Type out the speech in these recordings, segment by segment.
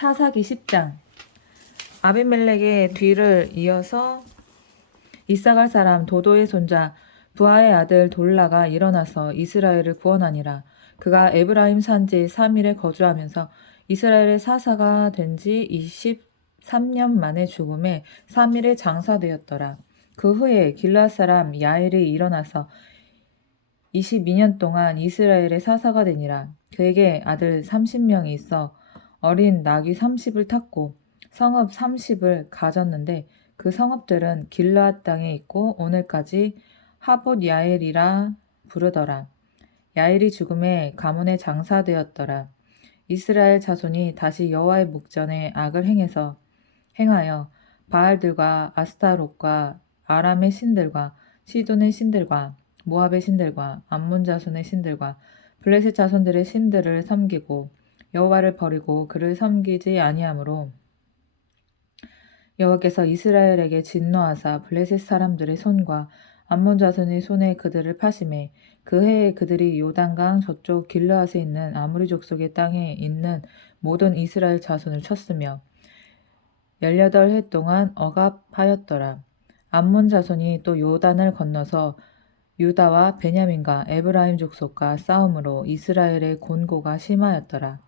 사사기 10장. 아비멜렉의 뒤를 이어서 이사갈 사람 도도의 손자 부하의 아들 돌라가 일어나서 이스라엘을 구원하니라. 그가 에브라임 산지 3일에 거주하면서 이스라엘의 사사가 된 지 23년 만에 죽음에 3일에 장사되었더라. 그 후에 길앗 사람 야엘이 일어나서 22년 동안 이스라엘의 사사가 되니라. 그에게 아들 30명이 있어 어린 낙이 30을 탔고 성읍 30을 가졌는데 그 성읍들은 길르앗 땅에 있고 오늘까지 하봇 야엘이라 부르더라. 야엘이 죽음에 가문에 장사되었더라. 이스라엘 자손이 다시 여호와의 목전에 악을 행하여 바알들과 아스타롯과 아람의 신들과 시돈의 신들과 모압의 신들과 암몬 자손의 신들과 블레셋 자손들의 신들을 섬기고 여호와를 버리고 그를 섬기지 아니하므로 여호와께서 이스라엘에게 진노하사 블레셋 사람들의 손과 암몬 자손의 손에 그들을 파심해 그 해에 그들이 요단강 저쪽 길르앗에 있는 아모리 족속의 땅에 있는 모든 이스라엘 자손을 쳤으며 18해 동안 억압하였더라. 암몬 자손이 또 요단을 건너서 유다와 베냐민과 에브라임 족속과 싸움으로 이스라엘의 곤고가 심하였더라.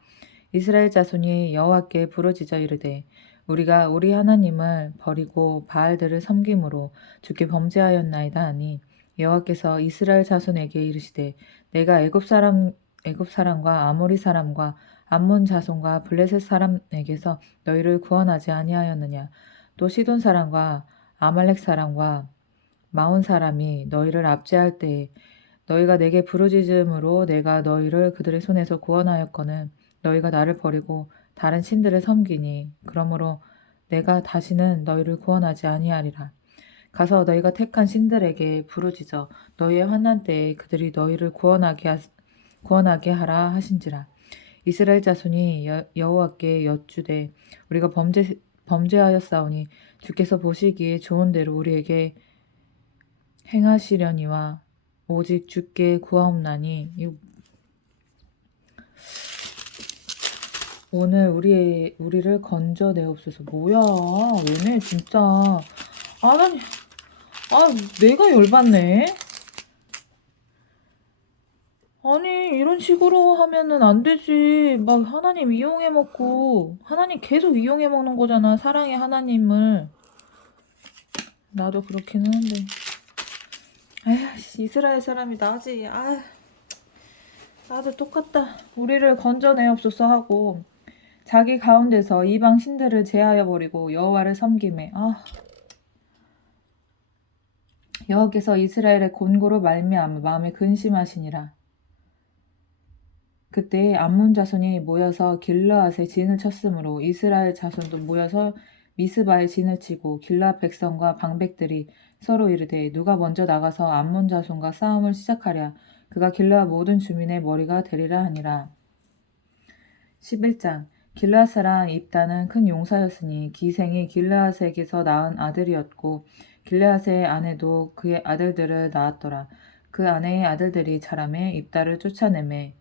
이스라엘 자손이 여호와께 부르짖어 이르되 우리가 우리 하나님을 버리고 바알들을 섬김으로 주께 범죄하였나이다 하니 여호와께서 이스라엘 자손에게 이르시되 내가 애굽 사람과 아모리 사람과 암몬 자손과 블레셋 사람에게서 너희를 구원하지 아니하였느냐. 또 시돈 사람과 아말렉 사람과 마온 사람이 너희를 압제할 때에 너희가 내게 부르짖음으로 내가 너희를 그들의 손에서 구원하였거늘 너희가 나를 버리고 다른 신들을 섬기니 그러므로 내가 다시는 너희를 구원하지 아니하리라. 가서 너희가 택한 신들에게 부르짖어 너희의 환난 때에 그들이 너희를 구원하게 하라 하신지라. 이스라엘 자손이 여호와께 여쭈되 우리가 범죄하였사오니 주께서 보시기에 좋은 대로 우리에게 행하시려니와 오직 주께 구하옵나니. 오늘 우리를 건져내옵소서. 뭐야 얘네 진짜. 내가 열받네. 아니 이런 식으로 하면은 안 되지. 막 하나님 이용해 먹고 하나님 계속 이용해 먹는 거잖아. 사랑의 하나님을. 나도 그렇기는 한데. 에휴, 이스라엘 사람이 나지. 나도 똑같다. 우리를 건져내옵소서 하고 자기 가운데서 이방 신들을 제하여 버리고 여호와를 섬김에 여호와께서 이스라엘의 곤고로 말미암아 마음에 근심하시니라. 그때 암몬 자손이 모여서 길르앗에 진을 쳤으므로 이스라엘 자손도 모여서 미스바에 진을 치고 길르앗 백성과 방백들이 서로 이르되 누가 먼저 나가서 암몬 자손과 싸움을 시작하랴. 그가 길르앗 모든 주민의 머리가 되리라 하니라. 11장. 길르앗 사람 입다는 큰 용사였으니 기생이 길르앗에게서 낳은 아들이었고 길르앗의 아내도 그의 아들들을 낳았더라. 그 아내의 아들들이 자라매 입다를 쫓아내며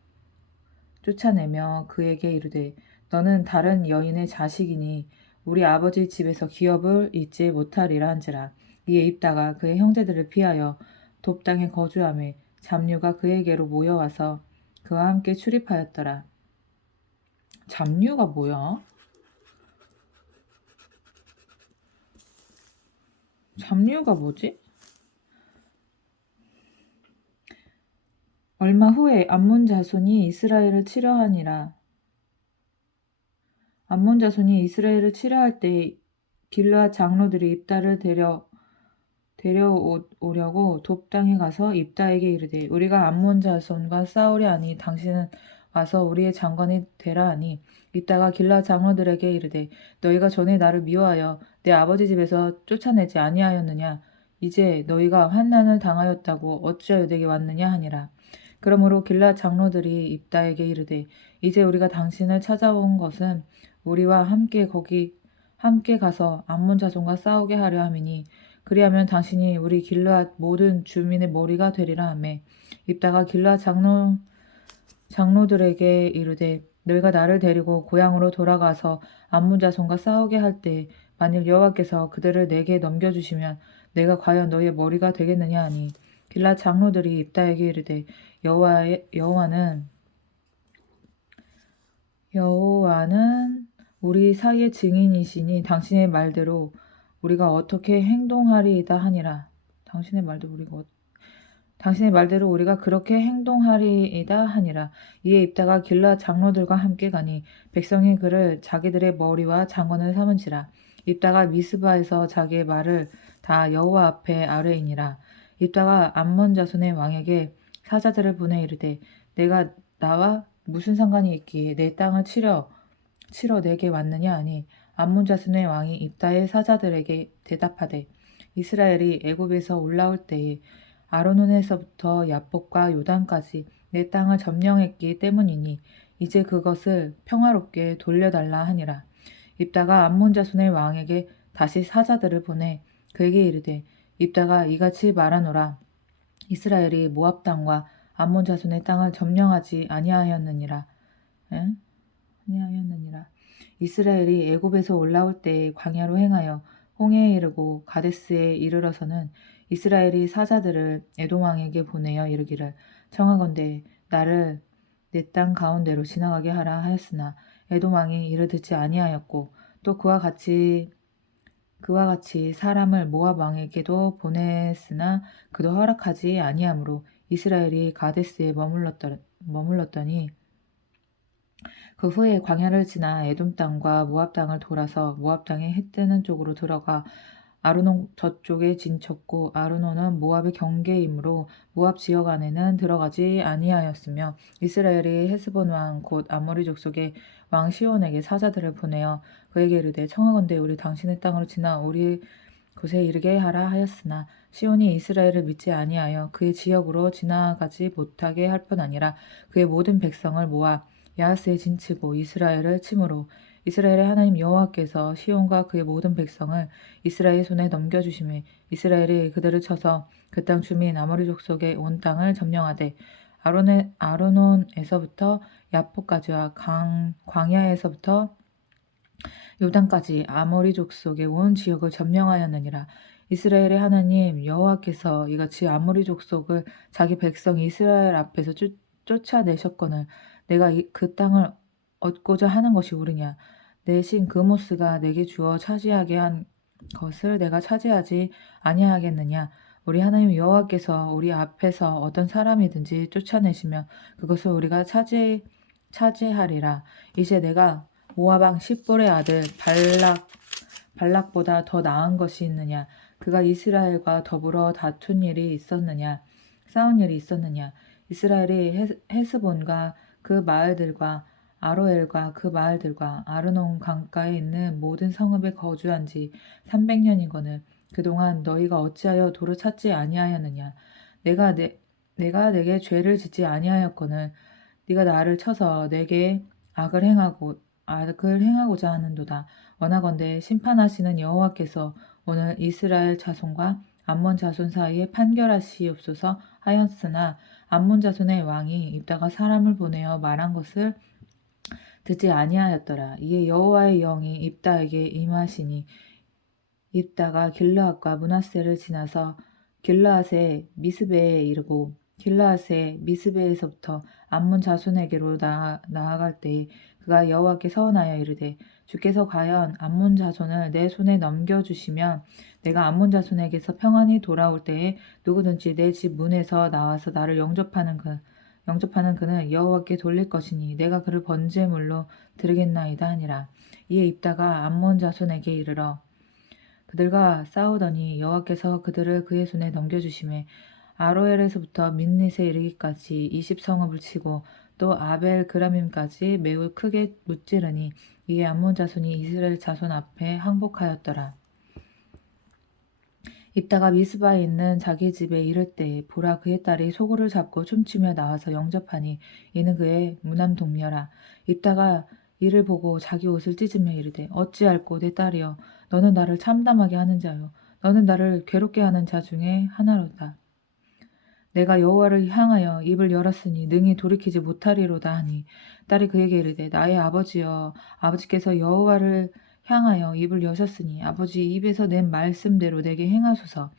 그에게 이르되 너는 다른 여인의 자식이니 우리 아버지 집에서 기업을 잊지 못하리라 한지라. 이에 입다가 그의 형제들을 피하여 돕 땅에 거주하며 잡류가 그에게로 모여와서 그와 함께 출입하였더라. 잡류가 뭐야? 잡류가 뭐지? 얼마 후에 암몬 자손이 이스라엘을 치려하니라. 암몬 자손이 이스라엘을 치려할 때 길르앗 장로들이 입다를 데려오려고 돕 땅에 가서 입다에게 이르되 우리가 암몬 자손과 싸우려 하니 당신은 와서 우리의 장관이 되라 하니 입다가 길르앗 장로들에게 이르되 너희가 전에 나를 미워하여 내 아버지 집에서 쫓아내지 아니하였느냐. 이제 너희가 환난을 당하였다고 어찌하여 내게 왔느냐 하니라. 그러므로 길르앗 장로들이 입다에게 이르되 이제 우리가 당신을 찾아온 것은 우리와 함께 가서 암몬 자손과 싸우게 하려 함이니 그리하면 당신이 우리 길르앗 모든 주민의 머리가 되리라 하매 입다가 길르앗 장로들에게 이르되 너희가 나를 데리고 고향으로 돌아가서 암몬 자손과 싸우게 할 때 만일 여호와께서 그들을 내게 넘겨주시면 내가 과연 너희의 머리가 되겠느냐 하니 길라 장로들이 입다에게 이르되 여호와는 우리 사이의 증인이시니 당신의 말대로 우리가 어떻게 행동하리이다 하니라. 당신의 말대로 우리가 그렇게 행동하리이다 하니라. 이에 입다가 길라 장로들과 함께 가니 백성이 그를 자기들의 머리와 장관을 삼은지라. 입다가 미스바에서 자기의 말을 다 여호와 앞에 아뢰이니라. 입다가 암몬 자손의 왕에게 사자들을 보내 이르되 내가 나와 무슨 상관이 있기에 내 땅을 치러 내게 왔느냐 하니 암몬 자손의 왕이 입다의 사자들에게 대답하되 이스라엘이 애굽에서 올라올 때에 아르논에서부터 야복과 요단까지 내 땅을 점령했기 때문이니 이제 그것을 평화롭게 돌려달라 하니라. 입다가 암몬 자손의 왕에게 다시 사자들을 보내 그에게 이르되 입다가 이같이 말하노라. 이스라엘이 모압 땅과 암몬 자손의 땅을 점령하지 아니하였느니라. 이스라엘이 애굽에서 올라올 때에 광야로 행하여 홍해에 이르고 가데스에 이르러서는 이스라엘이 사자들을 에돔 왕에게 보내어 이르기를 청하건대 나를 내 땅 가운데로 지나가게 하라 하였으나 에돔 왕이 이를 듣지 아니하였고 또 그와 같이 사람을 모압 왕에게도 보냈으나 그도 허락하지 아니하므로 이스라엘이 가데스에 머물렀더니 그 후에 광야를 지나 에돔 땅과 모압 땅을 돌아서 모압 땅의 해 뜨는 쪽으로 들어가 아르논 저쪽에 진쳤고 아르논은 모압의 경계이므로 모압 지역 안에는 들어가지 아니하였으며 이스라엘이 헤스본 왕 곧 아모리 족속의 왕 시온에게 사자들을 보내어 그에게 이르되 청하건대 우리 당신의 땅으로 지나 우리 곳에 이르게 하라 하였으나 시온이 이스라엘을 믿지 아니하여 그의 지역으로 지나가지 못하게 할 뿐 아니라 그의 모든 백성을 모아 야하스에 진치고 이스라엘을 치므로 이스라엘의 하나님 여호와께서 시온과 그의 모든 백성을 이스라엘의 손에 넘겨주심에 이스라엘이 그들을 쳐서 그 땅 주민 아모리 족속의 온 땅을 점령하되 아르논에서부터 야포까지와 광야에서부터 요단까지 아모리 족속의 온 지역을 점령하였느니라. 이스라엘의 하나님 여호와께서 이같이 아모리 족속을 자기 백성 이스라엘 앞에서 쫓아내셨거늘 내가 그 땅을 얻고자 하는 것이 옳으냐. 내 신 그모스가 내게 주어 차지하게 한 것을 내가 차지하지 아니하겠느냐. 우리 하나님 여호와께서 우리 앞에서 어떤 사람이든지 쫓아내시면 그것을 우리가 차지하리라. 이제 내가 모압 왕 십볼의 아들 발락보다 더 나은 것이 있느냐. 그가 이스라엘과 더불어 싸운 일이 있었느냐. 이스라엘이 헤스본과 그 마을들과 아로엘과 그 마을들과 아르논 강가에 있는 모든 성읍에 거주한 지 300년이거늘 그동안 너희가 어찌하여 도를 찾지 아니하였느냐. 내가 내게 죄를 짓지 아니하였거늘 네가 나를 쳐서 내게 악을 행하고자 하는도다. 원하건대 심판하시는 여호와께서 오늘 이스라엘 자손과 암몬 자손 사이에 판결하시옵소서 하였으나 암몬 자손의 왕이 입다가 사람을 보내어 말한 것을 듣지 아니하였더라. 이에 여호와의 영이 입다에게 임하시니 입다가 길르앗과 므낫세를 지나서 길르앗의 미스베에 이르고 길르앗의 미스베에서부터 암몬 자손에게로 나아갈 때에 그가 여호와께 서원하여 이르되 주께서 과연 암몬 자손을 내 손에 넘겨주시면 내가 암몬 자손에게서 평안히 돌아올 때에 누구든지 내 집 문에서 나와서 나를 영접하는 그는 여호와께 돌릴 것이니 내가 그를 번제물로 드리겠나이다 하니라. 이에 입다가 암몬 자손에게 이르러 그들과 싸우더니 여호와께서 그들을 그의 손에 넘겨주심에 아로엘에서부터 민닛에 이르기까지 20성읍을 치고 또 아벨 그라밈까지 매우 크게 무찌르니 이에 암몬 자손이 이스라엘 자손 앞에 항복하였더라. 입다가 미스바에 있는 자기 집에 이를 때 보라 그의 딸이 소굴을 잡고 춤추며 나와서 영접하니 이는 그의 무남 동료라. 입다가 이를 보고 자기 옷을 찢으며 이르되 어찌할꼬 내 딸이여 너는 나를 참담하게 하는 자요 너는 나를 괴롭게 하는 자 중에 하나로다. 내가 여호와를 향하여 입을 열었으니 능히 돌이키지 못하리로다 하니 딸이 그에게 이르되 나의 아버지여 아버지께서 여호와를 향하여 입을 여셨으니 아버지 입에서 낸 말씀대로 내게 행하소서.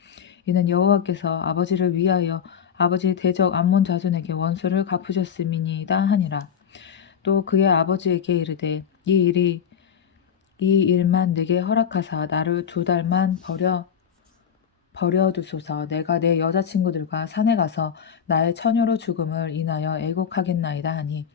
이는 여호와께서 아버지를 위하여 아버지의 대적 암몬 자손에게 원수를 갚으셨음이니이다 하니라. 또 그의 아버지에게 이르되 이 일만 내게 허락하사 나를 2달만 버려두소서. 내가 내 여자친구들과 산에 가서 나의 처녀로 죽음을 인하여 애곡하겠나이다 하니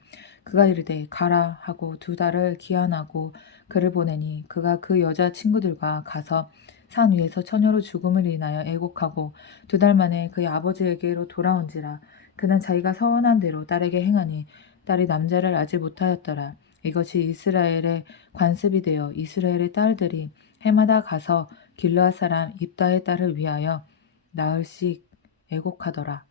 그가 이르되 가라 하고 2달을 기한하고 그를 보내니 그가 그 여자친구들과 가서 산 위에서 처녀로 죽음을 인하여 애곡하고 2달 만에 그의 아버지에게로 돌아온지라. 그는 자기가 서원한 대로 딸에게 행하니 딸이 남자를 알지 못하였더라. 이것이 이스라엘의 관습이 되어 이스라엘의 딸들이 해마다 가서 길르앗 사람 입다의 딸을 위하여 나흘씩 애곡하더라.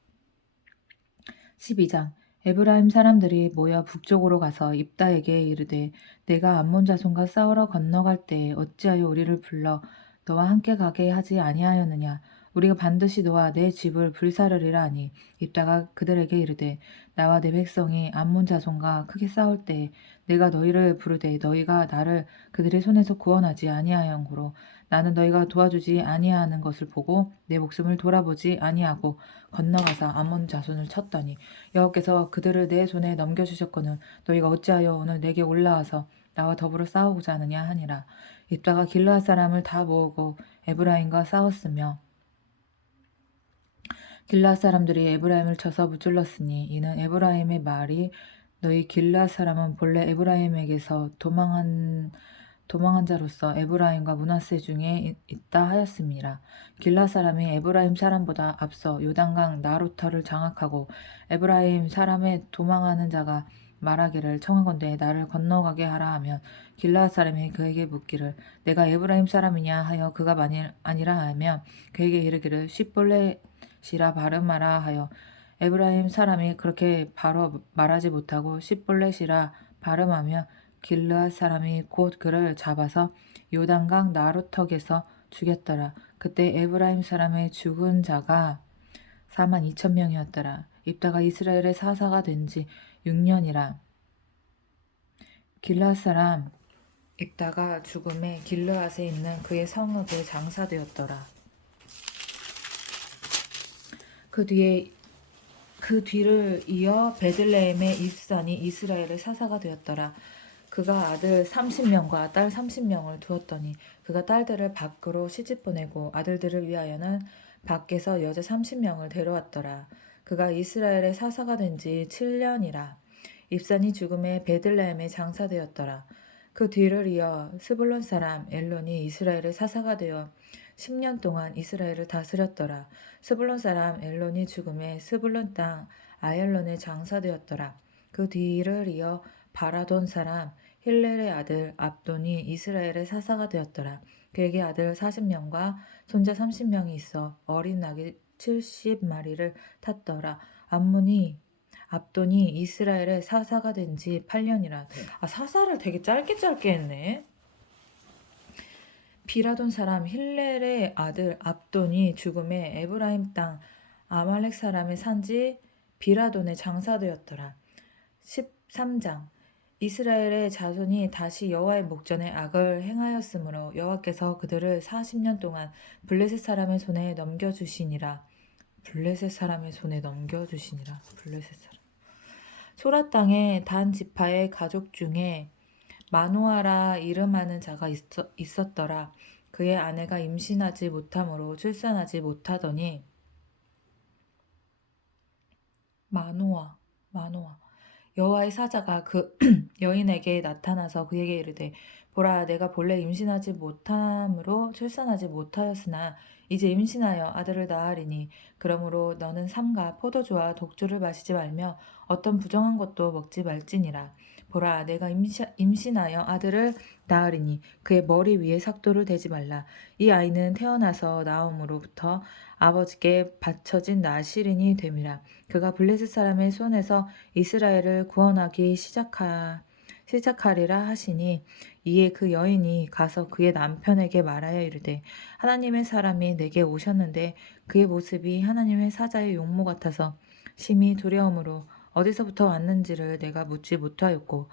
12장 에브라임 사람들이 모여 북쪽으로 가서 입다에게 이르되 내가 암몬 자손과 싸우러 건너갈 때에 어찌하여 우리를 불러 너와 함께 가게 하지 아니하였느냐. 우리가 반드시 너와 내 집을 불사르리라 하니 입다가 그들에게 이르되 나와 내 백성이 암몬 자손과 크게 싸울 때에 내가 너희를 부르되 너희가 나를 그들의 손에서 구원하지 아니하였고로 나는 너희가 도와주지 아니하는 것을 보고 내 목숨을 돌아보지 아니하고 건너가서 암몬 자손을 쳤더니 여호와께서 그들을 내 손에 넘겨주셨거늘 너희가 어찌하여 오늘 내게 올라와서 나와 더불어 싸우고자 하느냐 하니라. 입다가 길르앗 사람을 다 모으고 에브라임과 싸웠으며 길르앗 사람들이 에브라임을 쳐서 무찔렀으니 이는 에브라임의 말이 너희 길르앗 사람은 본래 에브라임에게서 도망한 자로서 에브라임과 므낫세 중에 있다 하였음이라. 길르앗 사람이 에브라임 사람보다 앞서 요단강 나루터를 장악하고 에브라임 사람의 도망하는 자가 말하기를 청하건대 나를 건너가게 하라 하면 길르앗 사람이 그에게 묻기를 내가 에브라임 사람이냐 하여 그가 만일 아니라 하면 그에게 이르기를 십볼렛이라 발음하라 하여 에브라임 사람이 그렇게 바로 말하지 못하고 십볼렛이라 발음하며 길르앗 사람이 곧 그를 잡아서 요단강 나루턱에서 죽였더라. 그때 에브라임 사람의 죽은 자가 42,000명이었더라. 입다가 이스라엘의 사사가 된 지 6년이라. 길르앗 사람 입다가 죽음에 길르앗에 있는 그의 성읍에 장사되었더라. 그 뒤를 이어 베들레헴의 입산이 이스라엘의 사사가 되었더라. 그가 아들 30명과 딸 30명을 두었더니 그가 딸들을 밖으로 시집 보내고 아들들을 위하여는 밖에서 여자 30명을 데려왔더라. 그가 이스라엘의 사사가 된 지 7년이라. 입산이 죽음에 베들레헴에 장사되었더라. 그 뒤를 이어 스불론 사람 엘론이 이스라엘의 사사가 되어 10년 동안 이스라엘을 다스렸더라. 스불론 사람 엘론이 죽음에 스불론 땅 아얄론에 장사되었더라. 그 뒤를 이어 바라돈 사람 힐렐의 아들 압돈이 이스라엘의 사사가 되었더라. 그에게 아들 40명과 손자 30명이 있어 어린 낙이 70마리를 탔더라. 압돈이 이스라엘의 사사가 된 지 8년이라. 사사를 되게 짧게 했네. 비라돈 사람 힐렐의 아들 압돈이 죽음에 에브라임 땅 아말렉 사람의 산지 비라돈에 장사되었더라. 13장 이스라엘의 자손이 다시 여호와의 목전에 악을 행하였으므로 여호와께서 그들을 40년 동안 블레셋 사람의 손에 넘겨주시니라. 블레셋 사람. 소라 땅에 단 지파의 가족 중에 마노아라 이름하는 자가 있었더라. 그의 아내가 임신하지 못함으로 출산하지 못하더니 마노아 여호와의 사자가 그 여인에게 나타나서 그에게 이르되 보라 내가 본래 임신하지 못함으로 출산하지 못하였으나 이제 임신하여 아들을 낳으리니 그러므로 너는 삼가 포도주와 독주를 마시지 말며 어떤 부정한 것도 먹지 말지니라. 보라 내가 임신하여 아들을 낳으리니 그의 머리 위에 삭도를 대지 말라. 이 아이는 태어나서 나옴으로부터 아버지께 바쳐진 나실인이 됨이라. 그가 블레셋 사람의 손에서 이스라엘을 구원하기 시작하리라 하시니 이에 그 여인이 가서 그의 남편에게 말하여 이르되 하나님의 사람이 내게 오셨는데 그의 모습이 하나님의 사자의 용모 같아서 심히 두려움으로 어디서부터 왔는지를 내가 묻지 못하였고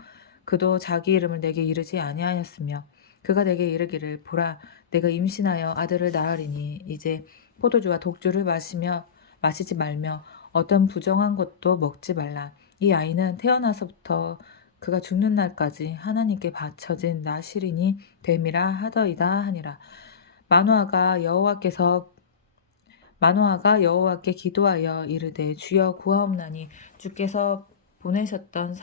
그도 자기 이름을 내게 이르지 아니하였으며 그가 내게 이르기를 보라 내가 임신하여 아들을 낳으리니 이제 포도주와 독주를 마시지 말며 어떤 부정한 것도 먹지 말라. 이 아이는 태어나서부터 그가 죽는 날까지 하나님께 바쳐진 나시린이 됨이라 하더이다 하니라. 마노아가 여호와께 기도하여 이르되 주여 구하옵나니 주께서 보내셨던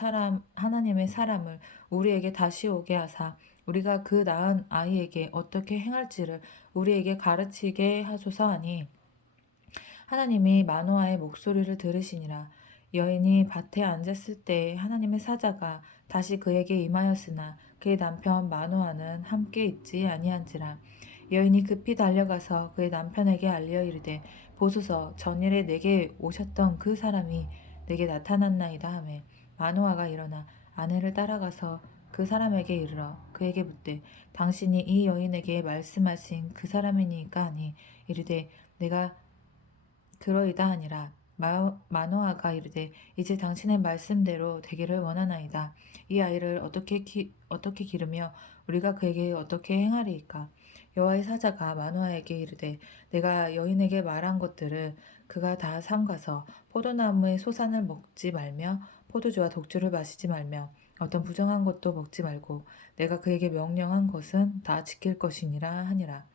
하나님의 사람을 우리에게 다시 오게 하사 우리가 그 낳은 아이에게 어떻게 행할지를 우리에게 가르치게 하소서 하니 하나님이 마노아의 목소리를 들으시니라. 여인이 밭에 앉았을 때 하나님의 사자가 다시 그에게 임하였으나 그의 남편 마노아는 함께 있지 아니한지라. 여인이 급히 달려가서 그의 남편에게 알려 이르되 보소서 전일에 내게 오셨던 그 사람이 내게 나타났나이다 하매 마노아가 일어나 아내를 따라가서 그 사람에게 이르러 그에게 묻되 당신이 이 여인에게 말씀하신 그 사람이니까 하니 이르되 내가 그러이다 하니라. 마노아가 이르되 이제 당신의 말씀대로 되기를 원하나이다. 이 아이를 어떻게 기르며 우리가 그에게 어떻게 행하리이까. 여호와의 사자가 마노아에게 이르되 내가 여인에게 말한 것들을 그가 다 삼가서 포도나무의 소산을 먹지 말며 포도주와 독주를 마시지 말며 어떤 부정한 것도 먹지 말고 내가 그에게 명령한 것은 다 지킬 것이니라 하니라.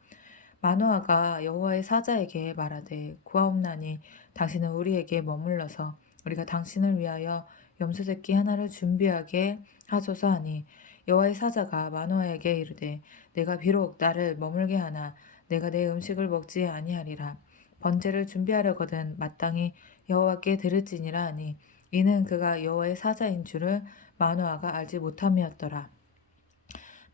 마노아가 여호와의 사자에게 말하되 구하옵나니 당신은 우리에게 머물러서 우리가 당신을 위하여 염소새끼 하나를 준비하게 하소서 하니 여호와의 사자가 마노아에게 이르되 내가 비록 나를 머물게 하나 내가 내 음식을 먹지 아니하리라. 번제를 준비하려거든 마땅히 여호와께 드릴지니라 하니 이는 그가 여호와의 사자인 줄을 마노아가 알지 못함이었더라.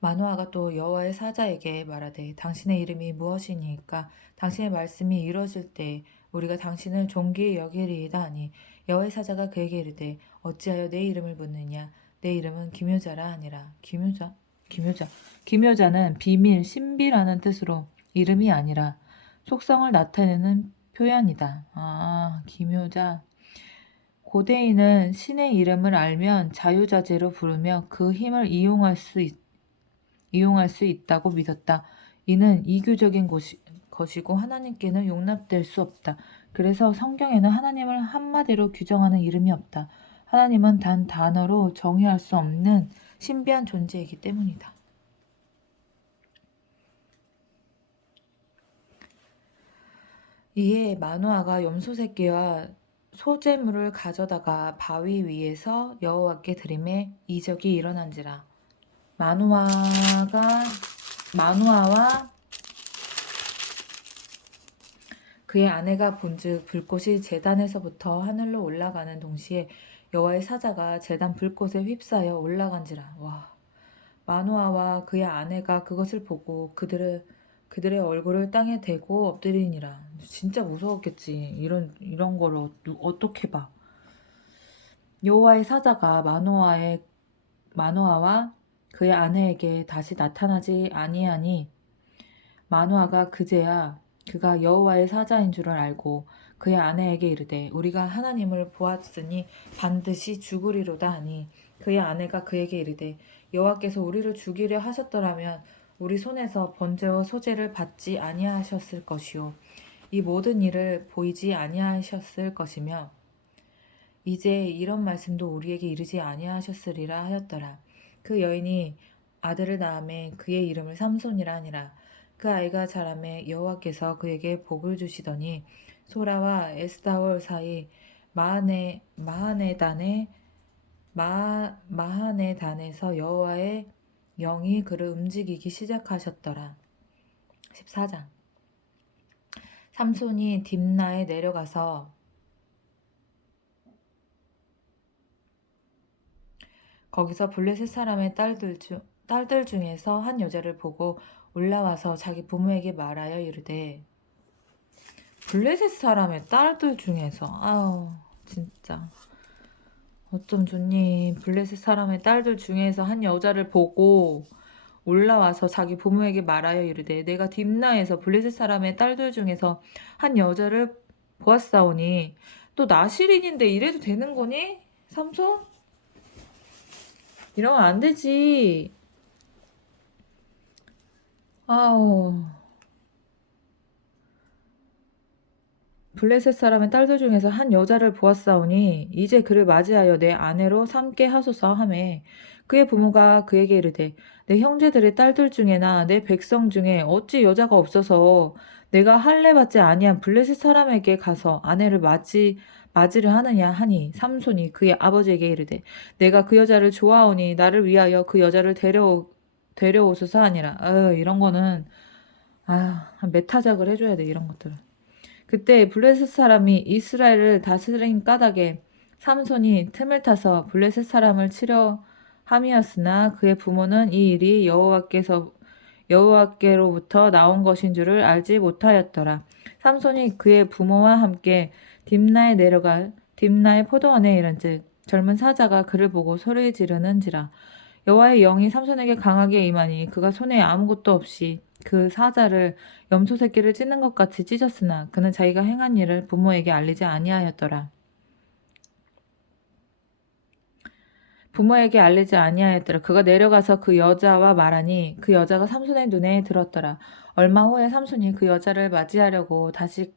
마노아가 또 여호와의 사자에게 말하되 당신의 이름이 무엇이니까 당신의 말씀이 이루어질 때 우리가 당신을 존귀히 여기리이다 하니 여호와의 사자가 그에게 이르되 어찌하여 내 이름을 묻느냐 내 이름은 기묘자라 하니라. 기묘자는 비밀 신비라는 뜻으로 이름이 아니라 속성을 나타내는 표현이다. 기묘자. 고대인은 신의 이름을 알면 자유자재로 부르며 그 힘을 이용할 수 있다고 믿었다. 이는 이교적인 것이고 하나님께는 용납될 수 없다. 그래서 성경에는 하나님을 한마디로 규정하는 이름이 없다. 하나님은 단 단어로 정의할 수 없는 신비한 존재이기 때문이다. 이에 마노아가 염소 새끼와 소재물을 가져다가 바위 위에서 여호와께 드리매 이적이 일어난지라. 마누아와 그의 아내가 본즉 불꽃이 제단에서부터 하늘로 올라가는 동시에 여호와의 사자가 제단 불꽃에 휩싸여 올라간지라. 마누아와 그의 아내가 그것을 보고 그들의 얼굴을 땅에 대고 엎드리니라. 진짜 무서웠겠지. 이런 거를 어떻게 봐. 여호와의 사자가 마노아와 그의 아내에게 다시 나타나지 아니하니 마노아가 그제야 그가 여호와의 사자인 줄을 알고 그의 아내에게 이르되 우리가 하나님을 보았으니 반드시 죽으리로다 하니 그의 아내가 그에게 이르되 여호와께서 우리를 죽이려 하셨더라면 우리 손에서 번제와 소제를 받지 아니하셨을 것이요 이 모든 일을 보이지 아니하셨을 것이며 이제 이런 말씀도 우리에게 이르지 아니하셨으리라 하였더라. 그 여인이 아들을 낳음에 그의 이름을 삼손이라 하니라. 그 아이가 자라매 여호와께서 그에게 복을 주시더니 소라와 에스다올 사이 마하네단에서 여호와의 영이 그를 움직이기 시작하셨더라. 14장. 삼손이 딥나에 내려가서 거기서 블레셋 사람의 딸들 중에서 한 여자를 보고 올라와서 자기 부모에게 말하여 이르되 블레셋 사람의 딸들 중에서 진짜 어쩜 좋니? 블레셋 사람의 딸들 중에서 한 여자를 보고 올라와서 자기 부모에게 말하여 이르되 내가 딥나에서 블레셋 사람의 딸들 중에서 한 여자를 보았사오니 또 나실인인데 이래도 되는 거니? 삼손? 이러면 안 되지. 아우. 블레셋 사람의 딸들 중에서 한 여자를 보았사오니 이제 그를 맞이하여 내 아내로 삼게 하소서 하매 그의 부모가 그에게 이르되 내 형제들의 딸들 중에나 내 백성 중에 어찌 여자가 없어서 내가 할례 받지 아니한 블레셋 사람에게 가서 아내를 맞이려 하느냐 하니 삼손이 그의 아버지에게 이르되 내가 그 여자를 좋아하오니 나를 위하여 그 여자를 데려오소서 하니라. 이런 거는 메타작을 해줘야 돼, 이런 것들은. 그때 블레셋 사람이 이스라엘을 다스린 까닭에 삼손이 틈을 타서 블레셋 사람을 치려 함이었으나 그의 부모는 이 일이 여호와께로부터 나온 것인 줄을 알지 못하였더라. 삼손이 그의 부모와 함께 딥나에 내려가 딥나의 포도원에 이른즉 젊은 사자가 그를 보고 소리 지르는지라. 여호와의 영이 삼손에게 강하게 임하니 그가 손에 아무것도 없이 그 사자를 염소 새끼를 찢는 것 같이 찢었으나 그는 자기가 행한 일을 부모에게 알리지 아니하였더라. 그가 내려가서 그 여자와 말하니 그 여자가 삼손의 눈에 들었더라. 얼마 후에 삼손이 그 여자를 맞이하려고 다시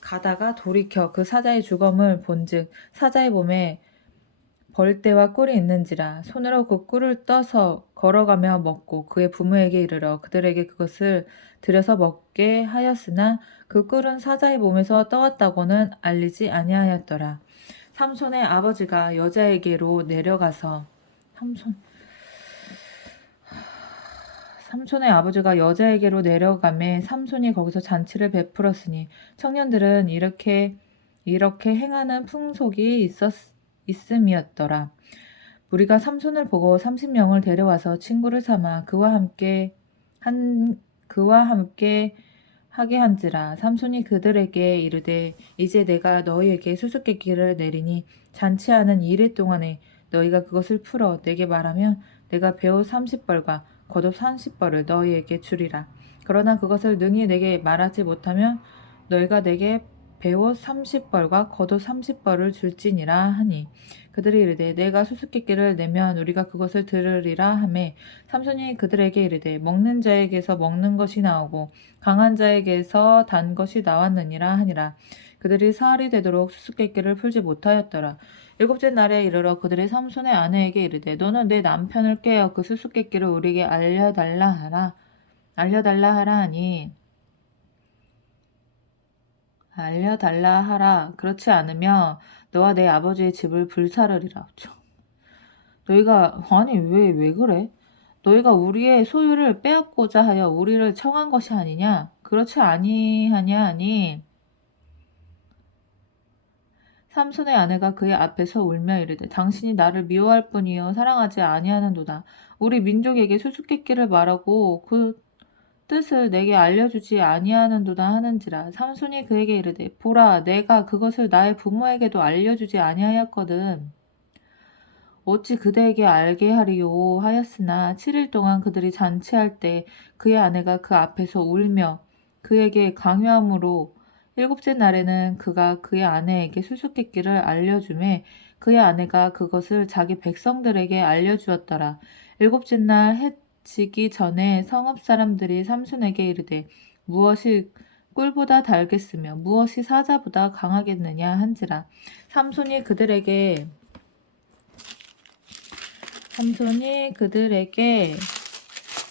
가다가 돌이켜 그 사자의 주검을 본즉 사자의 몸에 벌떼와 꿀이 있는지라. 손으로 그 꿀을 떠서 걸어가며 먹고 그의 부모에게 이르러 그들에게 그것을 들여서 먹게 하였으나 그 꿀은 사자의 몸에서 떠왔다고는 알리지 아니하였더라. 삼손의 아버지가 여자에게로 내려가서 삼손의 아버지가 여자에게로 내려가매 삼손이 거기서 잔치를 베풀었으니 청년들은 이렇게 행하는 풍속이 있음이었더라. 무리가 삼손을 보고 30명을 데려와서 친구를 삼아 그와 함께 하게 한지라. 삼손이 그들에게 이르되 이제 내가 너희에게 수수께끼를 내리니 잔치하는 이래 동안에 너희가 그것을 풀어 내게 말하면 내가 배옷 30벌과 겉옷 30벌을 너희에게 주리라. 그러나 그것을 능히 내게 말하지 못하면 너희가 내게 배옷 30벌과 겉옷 30벌을 줄지니라 하니 그들이 이르되 내가 수수께끼를 내면 우리가 그것을 들으리라 하매 삼손이 그들에게 이르되 먹는 자에게서 먹는 것이 나오고 강한 자에게서 단 것이 나왔느니라 하니라. 그들이 사흘이 되도록 수수께끼를 풀지 못하였더라. 일곱째 날에 이르러 그들이 삼손의 아내에게 이르되 너는 내 남편을 깨어 그 수수께끼를 우리에게 알려달라 하라 하니 알려달라 하라. 그렇지 않으면 너와 내 아버지의 집을 불사르리라. 너희가 왜 그래? 너희가 우리의 소유를 빼앗고자 하여 우리를 청한 것이 아니냐? 그렇지 아니하냐 하니 삼손의 아내가 그의 앞에서 울며 이르되 당신이 나를 미워할 뿐이요 사랑하지 아니하는도다. 우리 민족에게 수수께끼를 말하고 그 뜻을 내게 알려주지 아니하는도다 하는지라. 삼손이 그에게 이르되 보라 내가 그것을 나의 부모에게도 알려주지 아니하였거든. 어찌 그대에게 알게 하리요 하였으나 7일 동안 그들이 잔치할 때 그의 아내가 그 앞에서 울며 그에게 강요함으로 일곱째 날에는 그가 그의 아내에게 수수께끼를 알려주매 그의 아내가 그것을 자기 백성들에게 알려주었더라. 일곱째 날 해 지기 전에 성읍 사람들이 삼손에게 이르되 무엇이 꿀보다 달겠으며 무엇이 사자보다 강하겠느냐 한지라. 삼손이 그들에게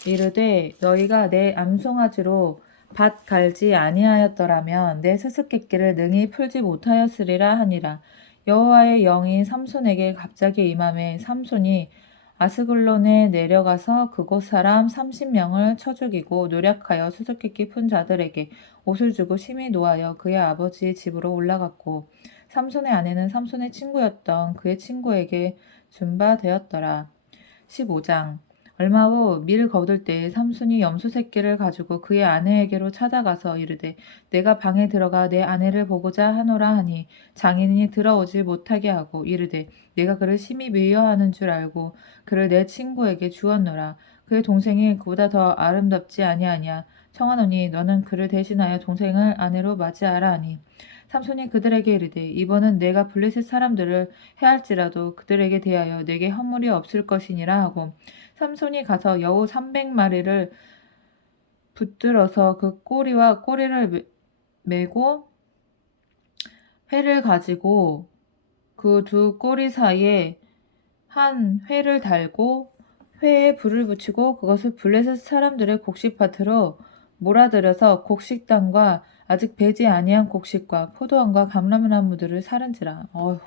이르되 너희가 내 암송아지로 밭 갈지 아니하였더라면 내 수수께끼를 능히 풀지 못하였으리라 하니라. 여호와의 영이 삼손에게 갑자기 임하매 삼손이 아스글론에 내려가서 그곳 사람 30명을 쳐 죽이고 노력하여 수수께끼 푼 자들에게 옷을 주고 심히 노하여 그의 아버지의 집으로 올라갔고 삼손의 아내는 삼손의 친구였던 그의 친구에게 준 바 되었더라. 15장 얼마 후 밀 거둘 때에 삼손이 염소 새끼를 가지고 그의 아내에게로 찾아가서 이르되 내가 방에 들어가 내 아내를 보고자 하노라 하니 장인이 들어오지 못하게 하고 이르되 내가 그를 심히 미워하는 줄 알고 그를 내 친구에게 주었노라. 그의 동생이 그보다 더 아름답지 아니하냐. 청하노니 너는 그를 대신하여 동생을 아내로 맞이하라 하니 삼손이 그들에게 이르되 이번은 내가 블레셋 사람들을 해할지라도 그들에게 대하여 내게 허물이 없을 것이니라 하고 삼손이 가서 여우 300마리를 붙들어서 그 꼬리와 꼬리를 메고 회를 가지고 그 두 꼬리 사이에 한 회를 달고 회에 불을 붙이고 그것을 블레셋 사람들의 곡식밭으로 몰아들여서 곡식단과 아직 배지 아니한 곡식과 포도원과 감람나무들을 사른지라. 어휴.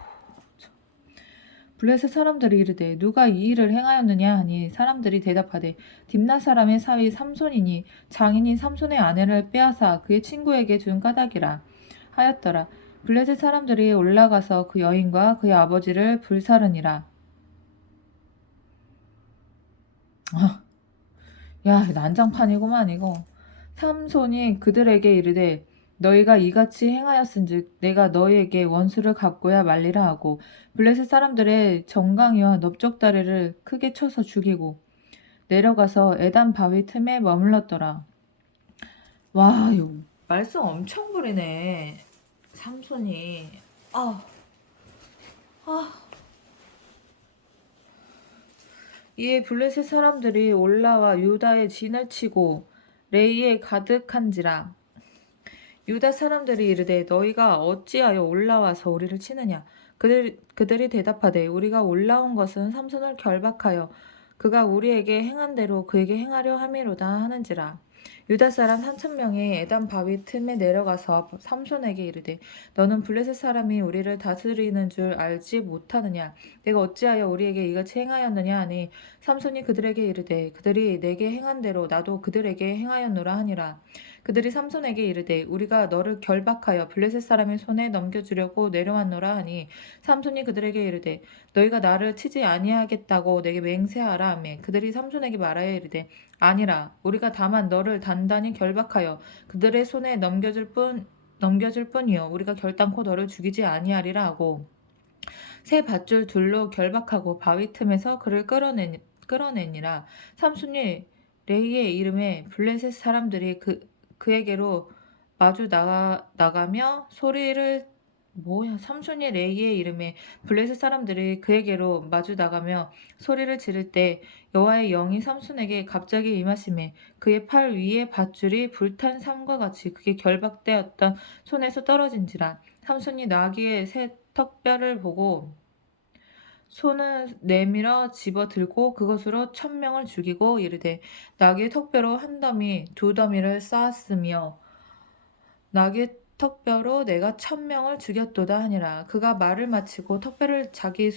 블레셋 사람들이 이르되 누가 이 일을 행하였느냐 하니 사람들이 대답하되 딥낫 사람의 사위 삼손이니 장인이 삼손의 아내를 빼앗아 그의 친구에게 준 까닭이라 하였더라. 블레셋 사람들이 올라가서 그 여인과 그의 아버지를 불사르니라. 야, 난장판이구만 이거. 삼손이 그들에게 이르되 너희가 이같이 행하였은즉 내가 너희에게 원수를 갚고야 말리라 하고 블레셋 사람들의 정강이와 넓적다리를 크게 쳐서 죽이고 내려가서 에단 바위 틈에 머물렀더라. 와, 이거 말썽 엄청 부리네. 삼손이. 아, 아. 이에 블레셋 사람들이 올라와 유다의 진을 치고 레이에 가득한지라. 유다 사람들이 이르되 너희가 어찌하여 올라와서 우리를 치느냐. 그들이 대답하되 우리가 올라온 것은 삼손을 결박하여 그가 우리에게 행한 대로 그에게 행하려 함이로다 하는지라. 유다 사람 3,000명이 에단 바위 틈에 내려가서 삼손에게 이르되 너는 블레셋 사람이 우리를 다스리는 줄 알지 못하느냐. 내가 어찌하여 우리에게 이같이 행하였느냐 하니 삼손이 그들에게 이르되 그들이 내게 행한 대로 나도 그들에게 행하였노라 하니라. 그들이 삼손에게 이르되 우리가 너를 결박하여 블레셋 사람의 손에 넘겨주려고 내려왔노라 하니 삼손이 그들에게 이르되 너희가 나를 치지 아니하겠다고 내게 맹세하라 하매 그들이 삼손에게 말하여 이르되 아니라 우리가 다만 너를 단단히 결박하여 그들의 손에 넘겨줄 뿐이요 우리가 결단코 너를 죽이지 아니하리라 하고 새 밧줄 둘로 결박하고 바위 틈에서 그를 끌어내니라. 삼손이 레이의 이름에 블레셋 사람들이 그에게로 마주 나가며 소리를 삼손이 레이의 이름에 블레셋 사람들이 그에게로 마주 나가며 소리를 지를 때 여호와의 영이 삼손에게 갑자기 임하심에 그의 팔 위에 밧줄이 불탄 삼과 같이 그게 결박되었던 손에서 떨어진지라. 삼손이 나귀의 새 턱뼈를 보고 손을 내밀어 집어들고 그것으로 1,000명을 죽이고 이르되 나귀의 턱뼈로 한 더미 두 더미를 쌓았으며 나귀의 턱뼈로 내가 1,000명을 죽였도다 하니라. 그가 말을 마치고 턱뼈를 자기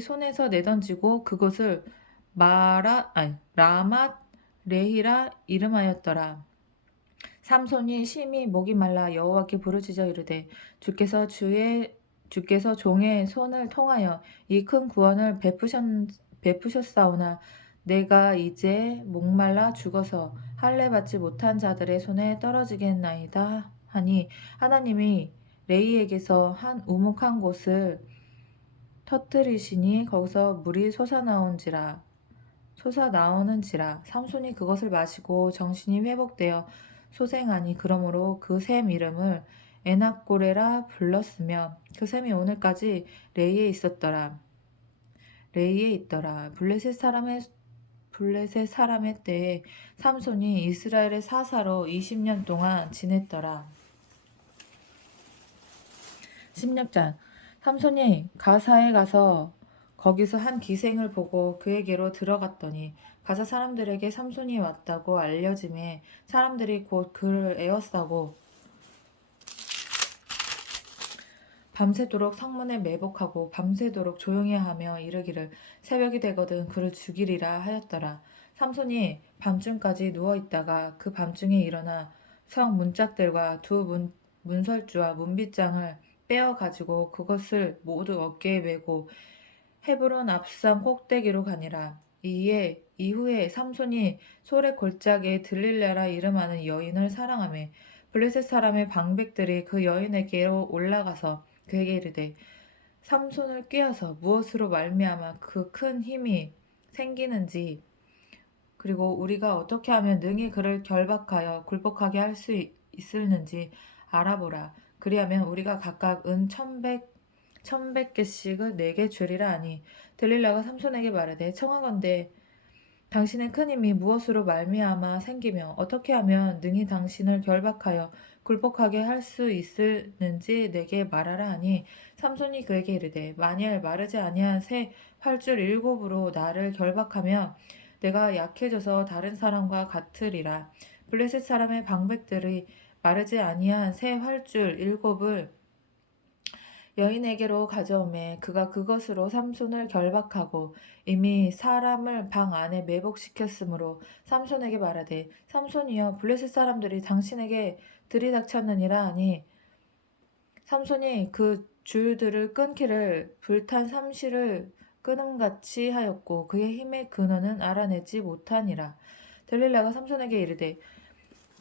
손에서 내던지고 그것을 라맛 레히라 이름하였더라. 삼손이 심히 목이 말라 여호와께 부르짖어 이르되 주께서 종의 손을 통하여 이 큰 구원을 베푸셨사오나 내가 이제 목말라 죽어서 할례 받지 못한 자들의 손에 떨어지겠나이다 하니 하나님이 레이에게서 한 우묵한 곳을 터뜨리시니 거기서 물이 솟아나오는지라 삼손이 그것을 마시고 정신이 회복되어 소생하니 그러므로 그 샘 이름을 에낙고레라 불렀으며 그 샘이 오늘까지 레이에 있더라. 블레셋 사람의 때에 삼손이 이스라엘의 사사로 20년 동안 지냈더라. 16장 삼손이 가사에 가서 거기서 한 기생을 보고 그에게로 들어갔더니 가사 사람들에게 삼손이 왔다고 알려짐에 사람들이 곧 그를 에워싸고 밤새도록 성문에 매복하고 밤새도록 조용히 하며 이르기를 새벽이 되거든 그를 죽이리라 하였더라. 삼손이 밤중까지 누워있다가 그 밤중에 일어나 성 문짝들과 두 문설주와 문빗장을 빼어 가지고 그것을 모두 어깨에 메고 헤브론 앞산 꼭대기로 가니라. 이에 이후에 삼손이 소래 골짜기에 들릴라라 이름하는 여인을 사랑하며 블레셋 사람의 방백들이 그 여인에게로 올라가서 그에게 이르되 삼손을 꾀어서 무엇으로 말미암아 그 큰 힘이 생기는지 그리고 우리가 어떻게 하면 능히 그를 결박하여 굴복하게 할 수 있을는지 알아보라. 그리하면 우리가 각각 은 1,100개씩을 내게 주리라 하니 들릴라가 삼손에게 말하되 청하건대 당신의 큰 힘이 무엇으로 말미암아 생기며 어떻게 하면 능히 당신을 결박하여 굴복하게 할 수 있을는지 내게 말하라 하니 삼손이 그에게 이르되 만일 마르지 아니한 새 활줄 7으로 나를 결박하며 내가 약해져서 다른 사람과 같으리라. 블레셋 사람의 방백들이 마르지 아니한 새 활줄 7을 여인에게로 가져오매 그가 그것으로 삼손을 결박하고 이미 사람을 방 안에 매복시켰으므로 삼손에게 말하되 삼손이여 블레셋 사람들이 당신에게 들이닥쳤느니라 하니 삼손이 그 줄들을 끊기를 불탄 삼시를 끊음같이 하였고 그의 힘의 근원은 알아내지 못하니라. 들릴라가 삼손에게 이르되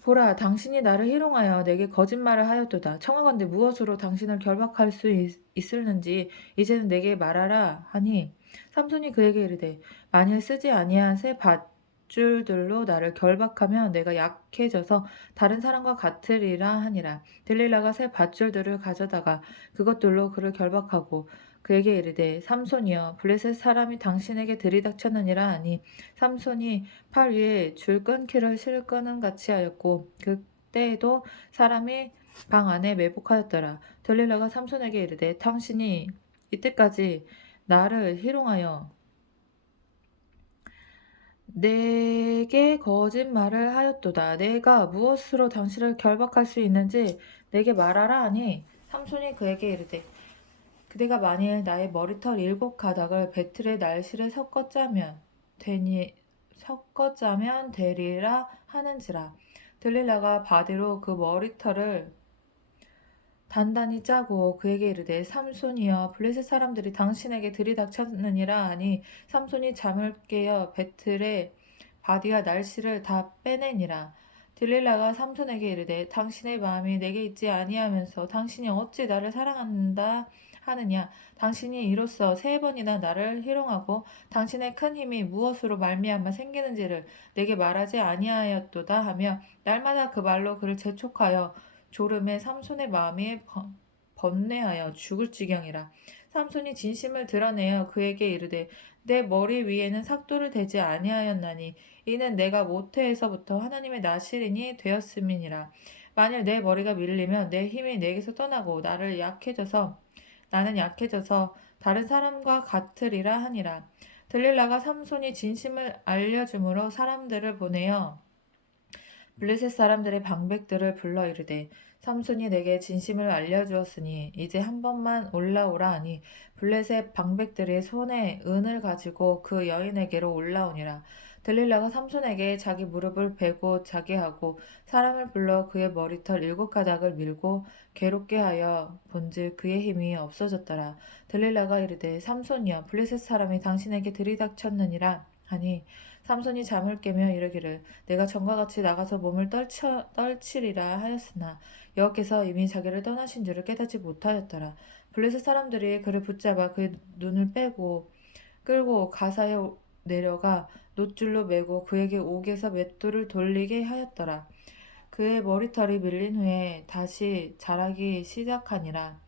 보라, 당신이 나를 희롱하여 내게 거짓말을 하였도다. 청하건대 무엇으로 당신을 결박할 수 있을는지 이제는 내게 말하라 하니 삼손이 그에게 이르되 만일 쓰지 아니한 새 밧줄들로 나를 결박하면 내가 약해져서 다른 사람과 같으리라 하니라. 들릴라가 새 밧줄들을 가져다가 그것들로 그를 결박하고 그에게 이르되 삼손이여 블레셋 사람이 당신에게 들이닥쳤느니라 하니 삼손이 팔 위에 줄 끊기를 실 끊음같이 하였고 그때에도 사람이 방 안에 매복하였더라. 들릴라가 삼손에게 이르되 당신이 이때까지 나를 희롱하여 내게 거짓말을 하였도다. 내가 무엇으로 당신을 결박할 수 있는지 내게 말하라 하니 삼손이 그에게 이르되 그대가 만일 나의 머리털 7가닥을 배틀의 날실에 섞어 짜면 되리라 하는지라. 들릴라가 바디로 그 머리털을 단단히 짜고 그에게 이르되 삼손이여 블레셋 사람들이 당신에게 들이닥쳤느니라 하니 삼손이 잠을 깨어 배틀의 바디와 날씨를 다 빼내니라. 들릴라가 삼손에게 이르되 당신의 마음이 내게 있지 아니하면서 당신이 어찌 나를 사랑한다 하느냐. 당신이 이로써 3번이나 나를 희롱하고 당신의 큰 힘이 무엇으로 말미암아 생기는지를 내게 말하지 아니하였도다 하며 날마다 그 말로 그를 재촉하여 졸음에 삼손의 마음이 번뇌하여 죽을 지경이라. 삼손이 진심을 드러내어 그에게 이르되 내 머리 위에는 삭도를 대지 아니하였나니 이는 내가 모태에서부터 하나님의 나시린이 되었음이니라. 만일 내 머리가 밀리면 내 힘이 내게서 떠나고 나는 약해져서 다른 사람과 같으리라 하니라. 들릴라가 삼손이 진심을 알려줌으로 사람들을 보내어 블레셋 사람들의 방백들을 불러 이르되 삼손이 내게 진심을 알려주었으니 이제 한 번만 올라오라 하니 블레셋 방백들이 손에 은을 가지고 그 여인에게로 올라오니라. 들릴라가 삼손에게 자기 무릎을 베고 자게 하고 사람을 불러 그의 머리털 7가닥을 밀고 괴롭게 하여 본즉 그의 힘이 없어졌더라. 들릴라가 이르되 삼손이여 블레셋 사람이 당신에게 들이닥쳤느니라 하니 삼손이 잠을 깨며 이르기를 내가 전과 같이 나가서 몸을 떨치리라 하였으나 여호와께서 이미 자기를 떠나신 줄을 깨닫지 못하였더라. 블레셋 사람들이 그를 붙잡아 그의 눈을 끌고 가사에 내려가 놋줄로 매고 그에게 옥에서 맷돌을 돌리게 하였더라. 그의 머리털이 밀린 후에 다시 자라기 시작하니라.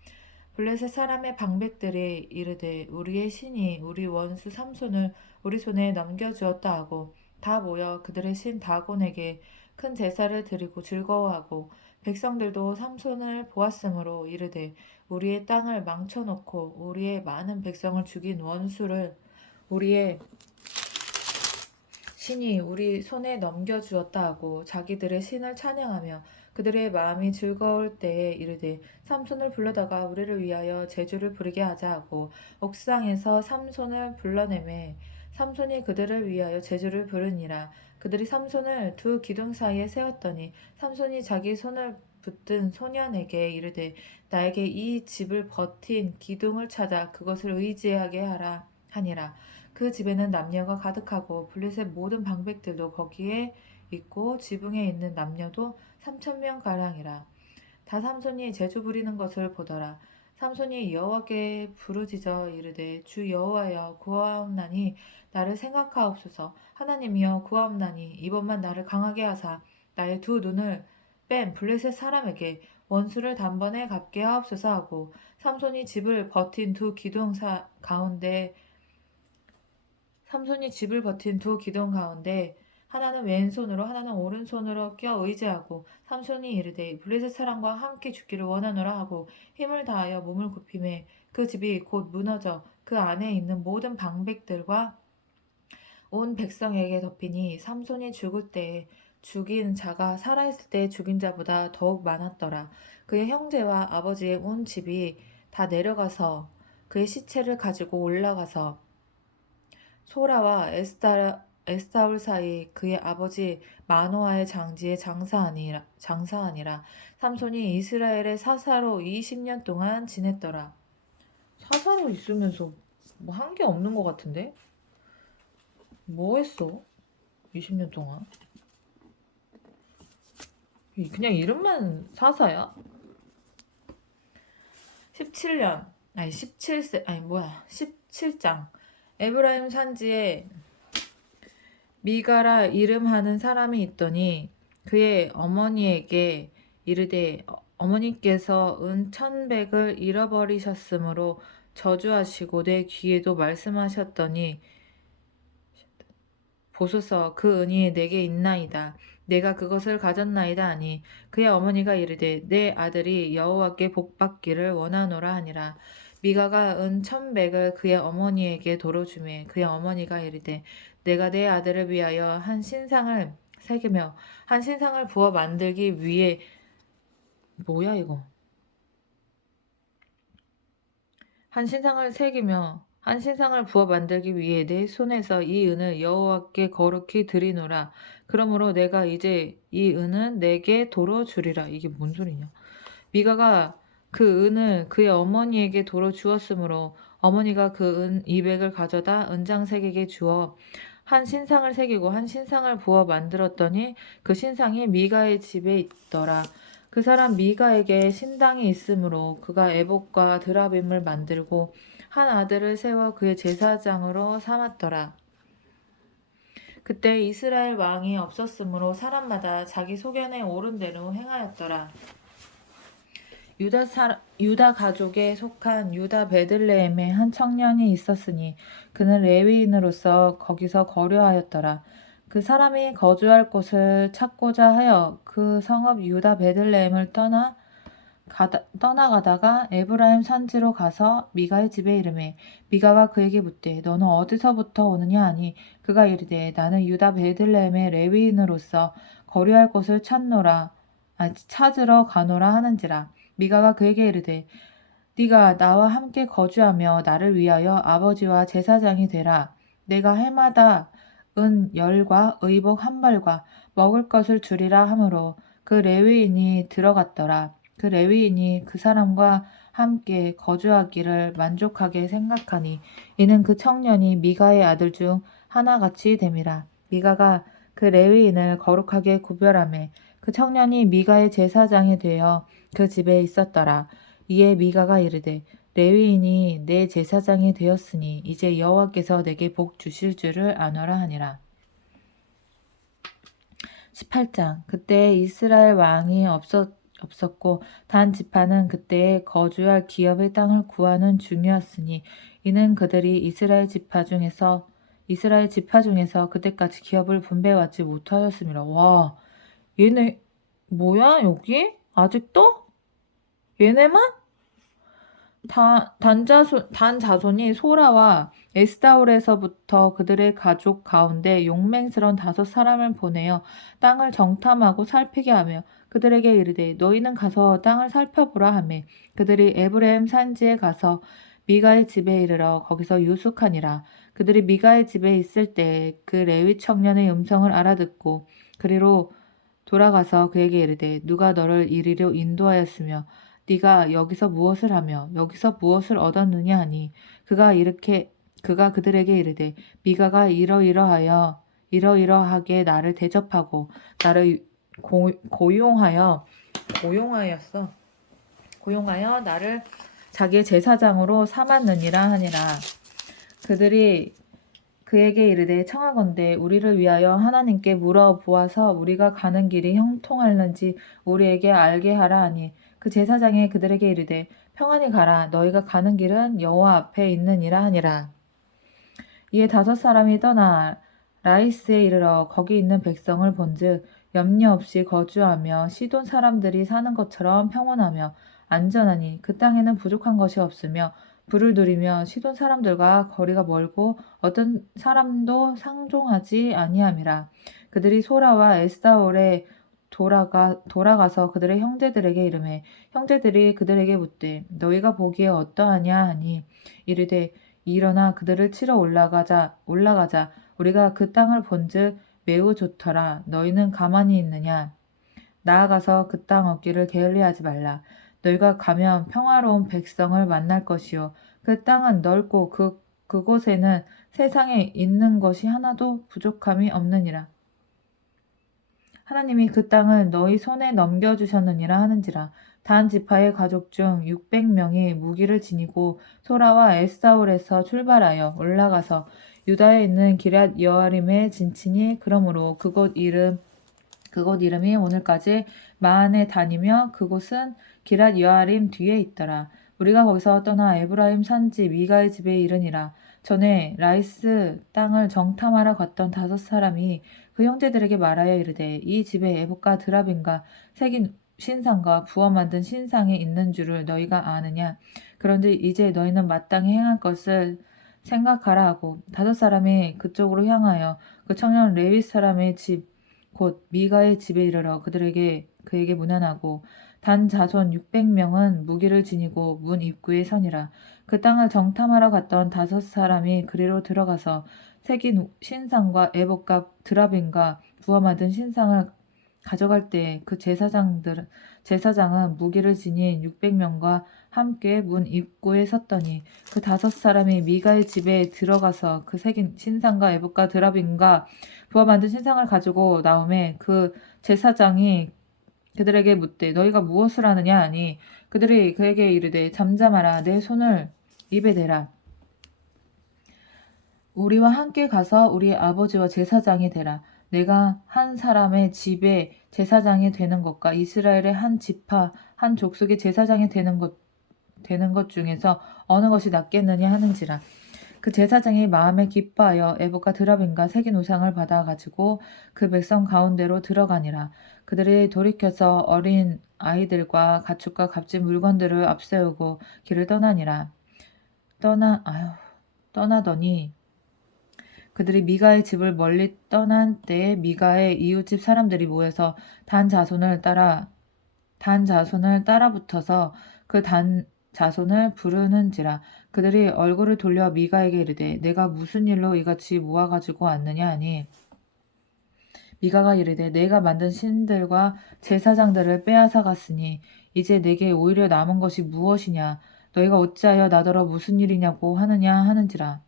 블레셋 사람의 방백들이 이르되 우리의 신이 우리 원수 삼손을 우리 손에 넘겨주었다 하고 다 모여 그들의 신 다곤에게 큰 제사를 드리고 즐거워하고 백성들도 삼손을 보았으므로 이르되 우리의 땅을 망쳐놓고 우리의 많은 백성을 죽인 원수를 우리의 신이 우리 손에 넘겨주었다 하고 자기들의 신을 찬양하며 그들의 마음이 즐거울 때에 이르되 삼손을 불러다가 우리를 위하여 제주를 부리게 하자 하고 옥상에서 삼손을 불러내매 삼손이 그들을 위하여 제주를 부르니라. 그들이 삼손을 두 기둥 사이에 세웠더니 삼손이 자기 손을 붙든 소년에게 이르되 나에게 이 집을 버틴 기둥을 찾아 그것을 의지하게 하라 하니라. 그 집에는 남녀가 가득하고 블레셋 모든 방백들도 거기에 있고 지붕에 있는 남녀도 3,000명 가량이라. 다 삼손이 재주 부리는 것을 보더라. 삼손이 여호와께 부르짖어 이르되 주 여호와여 구하옵나니 나를 생각하옵소서. 하나님이여 구하옵나니 이번만 나를 강하게 하사 나의 두 눈을 뺀 블레셋 사람에게 원수를 단번에 갚게 하옵소서 하고 삼손이 집을 버틴 두 기둥 가운데 하나는 왼손으로 하나는 오른손으로 껴 의지하고 삼손이 이르되 블레셋 사람과 함께 죽기를 원하노라 하고 힘을 다하여 몸을 굽히매 그 집이 곧 무너져 그 안에 있는 모든 방백들과 온 백성에게 덮이니 삼손이 죽을 때에 죽인 자가 살아있을 때 죽인 자보다 더욱 많았더라. 그의 형제와 아버지의 온 집이 다 내려가서 그의 시체를 가지고 올라가서 소라와 에스타올 사이 그의 아버지 마노아의 장지에 장사하니라. 삼손이 이스라엘의 사사로 20년 동안 지냈더라. 사사로 있으면서 뭐 한 게 없는 것 같은데? 뭐 했어? 20년 동안? 그냥 이름만 사사야? 17장. 에브라임 산지에 미가라 이름하는 사람이 있더니 그의 어머니에게 이르되 어머니께서 은 1,100을 잃어버리셨으므로 저주하시고 내 귀에도 말씀하셨더니 보소서 그 은이 내게 있나이다. 내가 그것을 가졌나이다 하니 그의 어머니가 이르되 내 아들이 여호와께 복받기를 원하노라 하니라. 미가가 은 1,100을 그의 어머니에게 도로 주매 그의 어머니가 이르되 내가 내 아들을 위하여 한 신상을 새기며 한 신상을 부어 만들기 위해 뭐야 이거? 한 신상을 새기며 한 신상을 부어 만들기 위해 내 손에서 이 은을 여호와께 거룩히 드리노라. 그러므로 내가 이제 이 은은 내게 도로 주리라. 이게 뭔 소리냐? 미가가 그 은을 그의 어머니에게 도로 주었으므로 어머니가 그 은 200을 가져다 은장색에게 주어 한 신상을 새기고 한 신상을 부어 만들었더니 그 신상이 미가의 집에 있더라. 그 사람 미가에게 신당이 있으므로 그가 에봇과 드라빔을 만들고 한 아들을 세워 그의 제사장으로 삼았더라. 그때 이스라엘 왕이 없었으므로 사람마다 자기 소견에 오른 대로 행하였더라. 유다 가족에 속한 유다 베들레헴에 한 청년이 있었으니 그는 레위인으로서 거기서 거류하였더라. 그 사람이 거주할 곳을 찾고자 하여 그 성읍 유다 베들레헴을 떠나가다가 에브라임 산지로 가서 미가의 집에 이르매 미가가 그에게 묻되 너는 어디서부터 오느냐 하니 그가 이르되 나는 유다 베들레헴의 레위인으로서 거류할 곳을 찾으러 가노라 하는지라. 미가가 그에게 이르되 네가 나와 함께 거주하며 나를 위하여 아버지와 제사장이 되라. 내가 해마다 은 10과 의복 1벌과 먹을 것을 주리라 하므로 그 레위인이 들어갔더라. 그 레위인이 그 사람과 함께 거주하기를 만족하게 생각하니 이는 그 청년이 미가의 아들 중 하나같이 됨이라. 미가가 그 레위인을 거룩하게 구별하매 그 청년이 미가의 제사장이 되어 그 집에 있었더라. 이에 미가가 이르되 레위인이 내 제사장이 되었으니 이제 여호와께서 내게 복 주실 줄을 아노라 하니라. 18장. 그때 이스라엘 왕이 없었고 단 지파는 그때에 거주할 기업의 땅을 구하는 중이었으니 이는 그들이 이스라엘 지파 중에서 그때까지 기업을 분배받지 못하였음이라. 와, 얘네 뭐야 여기? 아직도? 얘네만? 단 자손이 소라와 에스다올에서부터 그들의 가족 가운데 용맹스러운 5사람을 보내어 땅을 정탐하고 살피게 하며 그들에게 이르되 너희는 가서 땅을 살펴보라 하매 그들이 에브라임 산지에 가서 미가의 집에 이르러 거기서 유숙하니라. 그들이 미가의 집에 있을 때 그 레위 청년의 음성을 알아듣고 그리로 돌아가서 그에게 이르되 누가 너를 이리로 인도하였으며 네가 여기서 무엇을 하며 여기서 무엇을 얻었느냐 하니 그가 그가 그들에게 이르되 미가가 이러이러하게 나를 대접하고 나를 고용하여 나를 자기의 제사장으로 삼았느니라 하니라. 그들이 그에게 이르되 청하건대 우리를 위하여 하나님께 물어보아서 우리가 가는 길이 형통할는지 우리에게 알게 하라 하니 그 제사장이 그들에게 이르되 평안히 가라 너희가 가는 길은 여호와 앞에 있느니라 하니라. 이에 5사람이 떠나 라이스에 이르러 거기 있는 백성을 본즉 염려 없이 거주하며 시돈 사람들이 사는 것처럼 평온하며 안전하니 그 땅에는 부족한 것이 없으며 불을 들이며 시돈 사람들과 거리가 멀고 어떤 사람도 상종하지 아니함이라. 그들이 소라와 에스다올에 돌아가서 그들의 형제들에게 이르매 형제들이 그들에게 묻되 너희가 보기에 어떠하냐 하니 이르되 일어나 그들을 치러 올라가자 우리가 그 땅을 본즉 매우 좋더라 너희는 가만히 있느냐 나아가서 그 땅 얻기를 게을리하지 말라 너희가 가면 평화로운 백성을 만날 것이요 그 땅은 넓고 그곳에는 세상에 있는 것이 하나도 부족함이 없느니라. 하나님이 그 땅을 너희 손에 넘겨주셨느니라 하는지라. 단 지파의 가족 중 600명이 무기를 지니고 소라와 에스다올에서 출발하여 올라가서 유다에 있는 기럇 여아림에 진치니 그러므로 그곳 이름이 오늘까지 마한에 다니며 그곳은 기럇 여아림 뒤에 있더라. 우리가 거기서 떠나 에브라임 산지 미가의 집에 이르니라. 전에 라이스 땅을 정탐하러 갔던 5사람이 그 형제들에게 말하여 이르되 이 집에 에봇과 드라빔과 새긴 신상과 부어 만든 신상이 있는 줄을 너희가 아느냐. 그런데 이제 너희는 마땅히 행할 것을 생각하라 하고 5사람이 그쪽으로 향하여 그 청년 레위 사람의 집 곧 미가의 집에 이르러 그에게 문안하고 단 자손 600명은 무기를 지니고 문 입구에 서니라. 그 땅을 정탐하러 갔던 5사람이 그리로 들어가서 새긴 신상과 에봇과 드라빔과 부어 만든 신상을 가져갈 때에 그 제사장은 무기를 지닌 600명과 함께 문 입구에 섰더니 그 5사람이 미가의 집에 들어가서 그 새긴 신상과 에봇과 드라빔과 부어 만든 신상을 가지고 나오매 그 제사장이 그들에게 묻되 너희가 무엇을 하느냐 하니 그들이 그에게 이르되 잠잠하라 내 손을 입에 대라 우리와 함께 가서 우리 아버지와 제사장이 되라. 내가 한 사람의 집에 제사장이 되는 것과 이스라엘의 한 지파 한 족속의 제사장이 되는 것 중에서 어느 것이 낫겠느냐 하는지라. 그 제사장이 마음에 기뻐하여 에봇과 드라빔과 새긴 우상을 받아 가지고 그 백성 가운데로 들어가니라. 그들이 돌이켜서 어린 아이들과 가축과 값진 물건들을 앞세우고 길을 떠나더니 그들이 미가의 집을 멀리 떠난 때에 미가의 이웃집 사람들이 모여서 단 자손을 따라 붙어서 그 단 자손을 부르는지라. 그들이 얼굴을 돌려 미가에게 이르되 내가 무슨 일로 이같이 모아가지고 왔느냐 하니 미가가 이르되 내가 만든 신들과 제사장들을 빼앗아 갔으니 이제 내게 오히려 남은 것이 무엇이냐 너희가 어찌하여 나더러 무슨 일이냐고 하느냐 하는지라.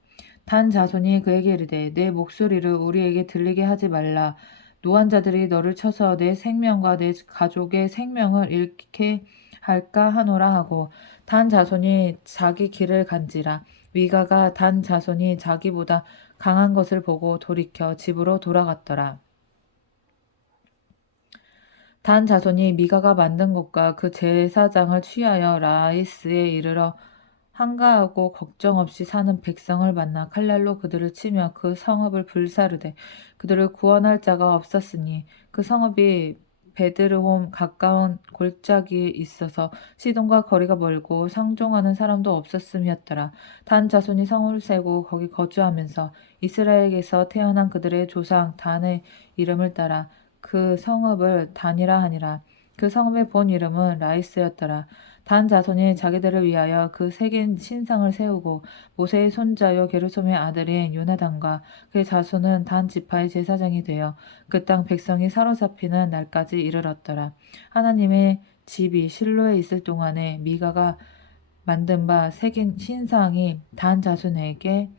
단 자손이 그에게 이르되 내 목소리를 우리에게 들리게 하지 말라. 노한자들이 너를 쳐서 내 생명과 내 가족의 생명을 잃게 할까 하노라 하고 단 자손이 자기 길을 간지라. 미가가 단 자손이 자기보다 강한 것을 보고 돌이켜 집으로 돌아갔더라. 단 자손이 미가가 만든 것과 그 제사장을 취하여 라이스에 이르러 한가하고 걱정 없이 사는 백성을 만나 칼날로 그들을 치며 그 성읍을 불사르되 그들을 구원할 자가 없었으니 그 성읍이 베드르홈 가까운 골짜기에 있어서 시돈과 거리가 멀고 상종하는 사람도 없었음이었더라. 단 자손이 성을 세고 거기 거주하면서 이스라엘에게서 태어난 그들의 조상 단의 이름을 따라 그 성읍을 단이라 하니라. 그 성읍의 본 이름은 라이스였더라. 단 자손이 자기들을 위하여 그 새긴 신상을 세우고 모세의 손자요 게르솜의 아들인 요나단과 그의 자손은 단 지파의 제사장이 되어 그 땅 백성이 사로잡히는 날까지 이르렀더라. 하나님의 집이 실로에 있을 동안에 미가가 만든 바 새긴 신상이 단 자손에게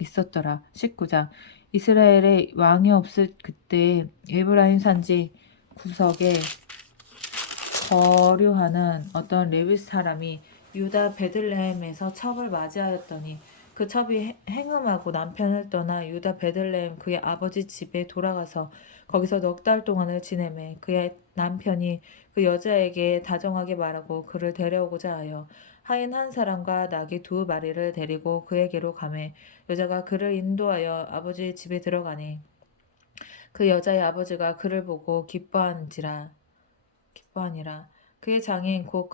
있었더라. 19장. 이스라엘에 왕이 없을 그때 에브라임 산지 구석에 거류하는 어떤 레위 사람이 유다 베들레헴에서 첩을 맞이하였더니 그 첩이 행음하고 남편을 떠나 유다 베들레헴 그의 아버지 집에 돌아가서 거기서 넉 달 동안을 지내매 그의 남편이 그 여자에게 다정하게 말하고 그를 데려오고자 하여 하인 한 사람과 나귀 두 마리를 데리고 그에게로 가매 여자가 그를 인도하여 아버지 집에 들어가니 그 여자의 아버지가 그를 보고 기뻐하니라. 그의 장인 곧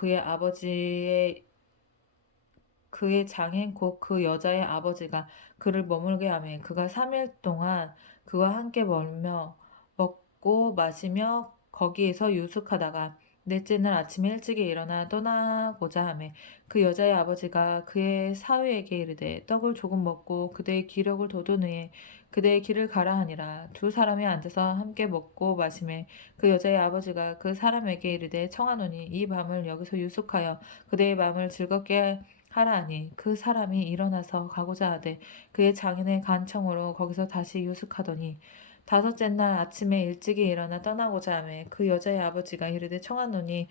그 여자의 아버지가 그를 머물게 하며 그가 3일 동안 그와 함께 멀며 먹고 마시며 거기에서 유숙하다가 넷째 날 아침에 일찍이 일어나 떠나고자 하며 그 여자의 아버지가 그의 사위에게 이르되 떡을 조금 먹고 그대의 기력을 돋운 후에 그대의 길을 가라 하니라. 두 사람이 앉아서 함께 먹고 마시매 그 여자의 아버지가 그 사람에게 이르되 청하노니 이 밤을 여기서 유숙하여 그대의 마음을 즐겁게 하라 하니 그 사람이 일어나서 가고자 하되 그의 장인의 간청으로 거기서 다시 유숙하더니 다섯째 날 아침에 일찍이 일어나 떠나고자 하매 그 여자의 아버지가 이르되 청하노니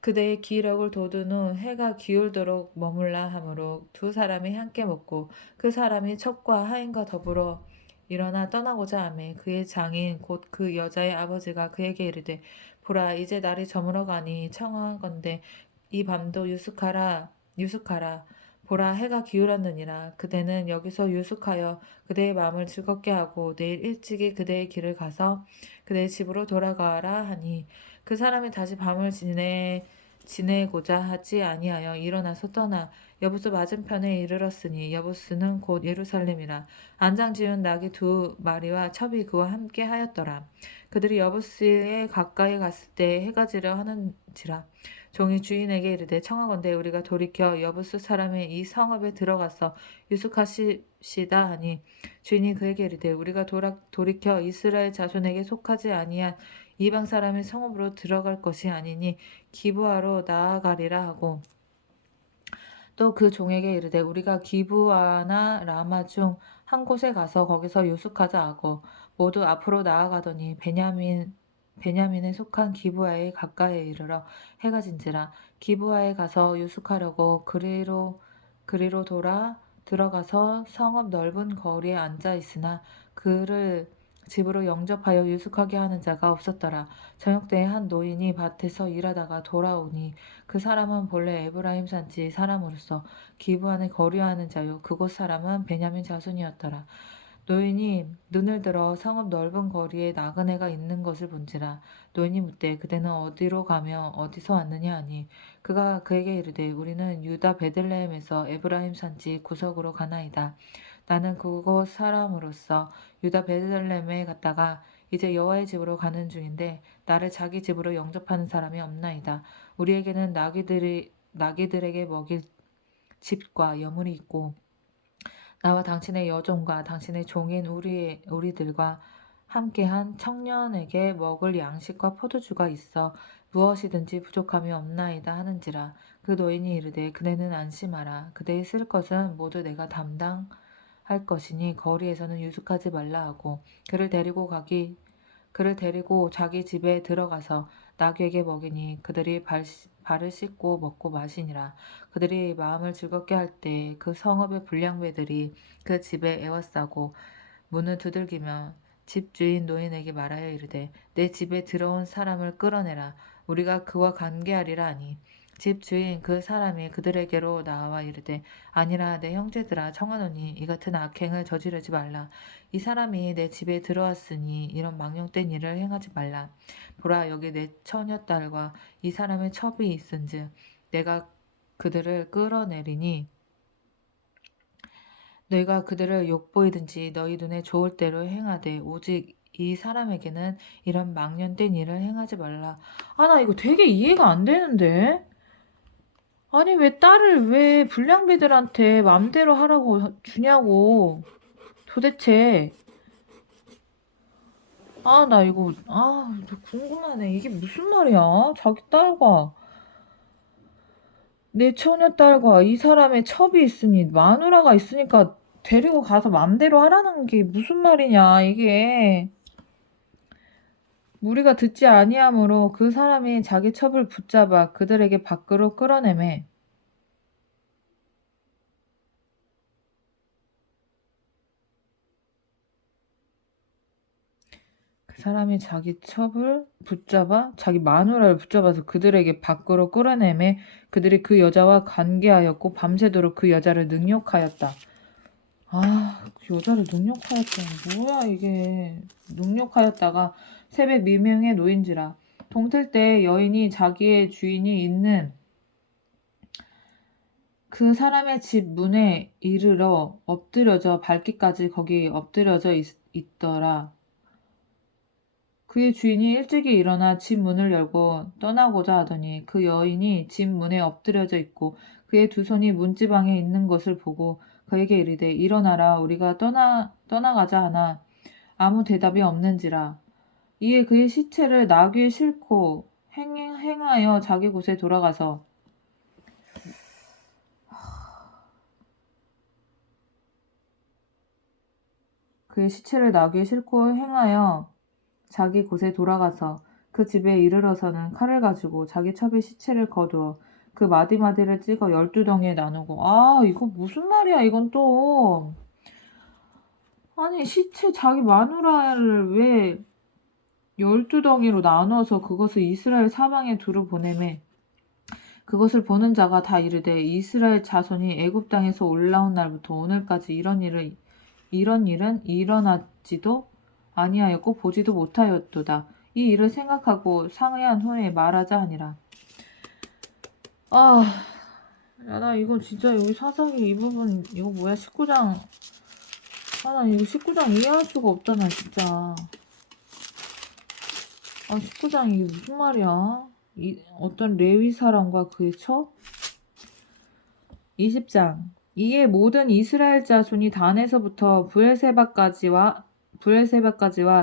그대의 기력을 돋운 후 해가 기울도록 머물라 하므로 두 사람이 함께 먹고 그 사람이 첩과 하인과 더불어 일어나 떠나고자 하매 그의 장인 곧 그 여자의 아버지가 그에게 이르되 보라 이제 날이 저물어 가니 청하건대 이 밤도 유숙하라 보라 해가 기울었느니라 그대는 여기서 유숙하여 그대의 마음을 즐겁게 하고 내일 일찍이 그대의 길을 가서 그대의 집으로 돌아가라 하니 그 사람이 다시 밤을 지내고자 하지 아니하여 일어나서 떠나 여부스 맞은편에 이르렀으니 여부스는 곧 예루살렘이라. 안장 지은 나귀 두 마리와 첩이 그와 함께 하였더라. 그들이 여부스에 가까이 갔을 때 해가 지려 하는지라. 종이 주인에게 이르되 청하건대 우리가 돌이켜 여부스 사람의 이 성읍에 들어가서 유숙하시다 하니 주인이 그에게 이르되 우리가 돌이켜 이스라엘 자손에게 속하지 아니한 이방 사람의 성읍으로 들어갈 것이 아니니 기브아로 나아가리라 하고 또 그 종에게 이르되 우리가 기브아나 라마 중 한 곳에 가서 거기서 유숙하자 하고 모두 앞으로 나아가더니 베냐민에 속한 기브아에 가까이 이르러 해가 진지라. 기브아에 가서 유숙하려고 그리로 돌아 들어가서 성읍 넓은 거리에 앉아 있으나 그를 집으로 영접하여 유숙하게 하는 자가 없었더라. 저녁 때에 한 노인이 밭에서 일하다가 돌아오니 그 사람은 본래 에브라임 산지 사람으로서 기브안에 거류하는 자요 그곳 사람은 베냐민 자손이었더라. 노인이 눈을 들어 성읍 넓은 거리에 나그네가 있는 것을 본지라. 노인이 묻되 그대는 어디로 가며 어디서 왔느냐 하니 그가 그에게 이르되 우리는 유다 베들레헴에서 에브라임 산지 구석으로 가나이다. 나는 그곳 사람으로서 유다 베들레헴에 갔다가 이제 여호와의 집으로 가는 중인데 나를 자기 집으로 영접하는 사람이 없나이다. 우리에게는 나귀들에게 먹일 집과 여물이 있고 나와 당신의 여종과 당신의 종인 우리들과 함께한 청년에게 먹을 양식과 포도주가 있어 무엇이든지 부족함이 없나이다 하는지라. 그 노인이 이르되 그대는 안심하라. 그대의 쓸 것은 모두 내가 담당할 것이니 거리에서는 유숙하지 말라 하고 그를 데리고 자기 집에 들어가서 나귀에게 먹이니 그들이 발을 씻고 먹고 마시니라. 그들이 마음을 즐겁게 할 때 그 성읍의 불량배들이 그 집에 에워싸고 문을 두들기며 집주인 노인에게 말하여 이르되 내 집에 들어온 사람을 끌어내라. 우리가 그와 관계하리라 하니 집주인 그 사람이 그들에게로 나와 이르되 아니라 내 형제들아 청하노니 이 같은 악행을 저지르지 말라. 이 사람이 내 집에 들어왔으니 이런 망령된 일을 행하지 말라. 보라 여기 내 처녀딸과 이 사람의 첩이 있은즉 내가 그들을 끌어내리니 너희가 그들을 욕보이든지 너희 눈에 좋을 대로 행하되 오직 이 사람에게는 이런 망령된 일을 행하지 말라. 아, 나 이거 되게 이해가 안 되는데? 아니, 왜 불량배들한테 맘대로 하라고 주냐고. 도대체. 나 궁금하네. 이게 무슨 말이야? 자기 딸과, 내 처녀딸과 이 사람의 첩이 있으니, 마누라가 있으니까 데리고 가서 맘대로 하라는 게 무슨 말이냐 이게. 무리가 듣지 아니하므로 그 사람이 자기 첩을 붙잡아 그들에게 밖으로 끌어내매 그 사람이 자기 첩을 붙잡아 자기 마누라를 붙잡아서 그들에게 밖으로 끌어내매 그들이 그 여자와 관계하였고 밤새도록 그 여자를 능욕하였다. 그 여자를 능욕하였다. 뭐야 이게. 능욕하였다가 새벽 미명에 노인지라. 동틀 때 여인이 자기의 주인이 있는 그 사람의 집 문에 이르러 엎드려져 밟기까지 거기 엎드려져 있더라. 그의 주인이 일찍이 일어나 집 문을 열고 떠나고자 하더니 그 여인이 집 문에 엎드려져 있고 그의 두 손이 문지방에 있는 것을 보고 그에게 이르되 일어나라 우리가 떠나가자 하나 아무 대답이 없는지라. 이에 그의 시체를 나귀에 싣고 행하여 자기 곳에 돌아가서 자기 곳에 돌아가서 그 집에 이르러서는 칼을 가지고 자기 첩의 시체를 거두어 그 마디마디를 찍어 12덩이에 나누고. 이거 무슨 말이야 이건 또. 아니 시체 자기 마누라를 왜 12덩이로 나누어서 그것을 이스라엘 사방에 두루 보내매 그것을 보는 자가 다 이르되 이스라엘 자손이 애굽 땅에서 올라온 날부터 오늘까지 이런 일은 일어나지도 아니하였고 보지도 못하였도다. 이 일을 생각하고 상의한 후에 말하자 하니라. 나 이거 진짜 여기 사사기 이 부분 이거 뭐야 19장. 나 이거 19장 이해할 수가 없다 나 진짜. 19장 이게 무슨 말이야. 어떤 레위 사람과 그의 첩? 20장. 이에 모든 이스라엘 자손이 단에서부터 브엘세바까지와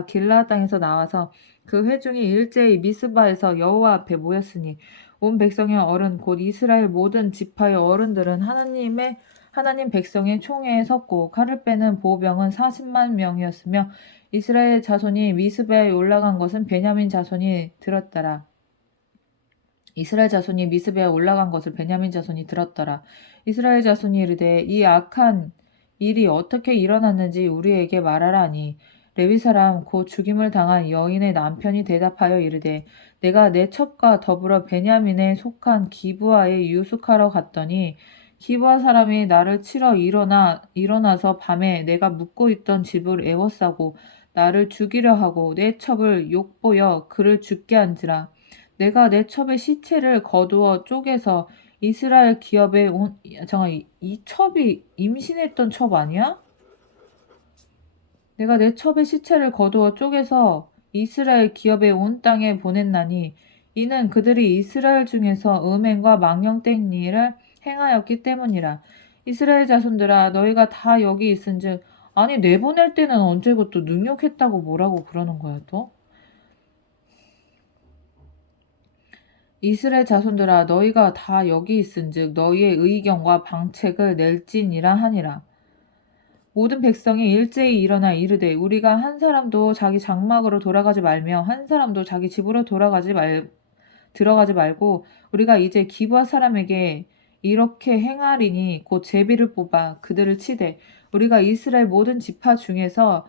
길르앗 땅에서 나와서 그 회중이 일제히 미스바에서 여호와 앞에 모였으니 온 백성의 어른 곧 이스라엘 모든 지파의 어른들은 하나님 백성의 총회에 섰고 칼을 빼는 보병은 40만 명이었으며 이스라엘 자손이 미스바에 올라간 것은 베냐민 자손이 들었더라. 이스라엘 자손이 미스바에 올라간 것을 베냐민 자손이 들었더라. 이스라엘 자손이 이르되 이 악한 일이 어떻게 일어났는지 우리에게 말하라 하니 레위 사람 곧 죽임을 당한 여인의 남편이 대답하여 이르되 내가 내 첩과 더불어 베냐민에 속한 기브아에 유숙하러 갔더니 기브아 사람이 나를 치러 일어나서 밤에 내가 묵고 있던 집을 에워싸고 나를 죽이려 하고 내 첩을 욕보여 그를 죽게 한지라. 내가 내 첩의 시체를 거두어 쪼개서 이스라엘 기업에 잠깐 이 첩이 임신했던 첩 아니야? 내가 내 첩의 시체를 거두어 쪼개서 이스라엘 기업에 온 땅에 보냈나니 이는 그들이 이스라엘 중에서 음행과 망령된 일을 행하였기 때문이라. 이스라엘 자손들아 너희가 다 여기 있은즉 아니 내보낼 때는 언제고 또 능욕했다고 뭐라고 그러는 거야 또? 이스라엘 자손들아 너희가 다 여기 있은즉 너희의 의견과 방책을 낼지니라 하니라. 모든 백성이 일제히 일어나 이르되 우리가 한 사람도 자기 장막으로 돌아가지 말며 한 사람도 자기 집으로 들어가지 말고 우리가 이제 기브아 사람에게 이렇게 행하리니 곧 제비를 뽑아 그들을 치되 우리가 이스라엘 모든 지파 중에서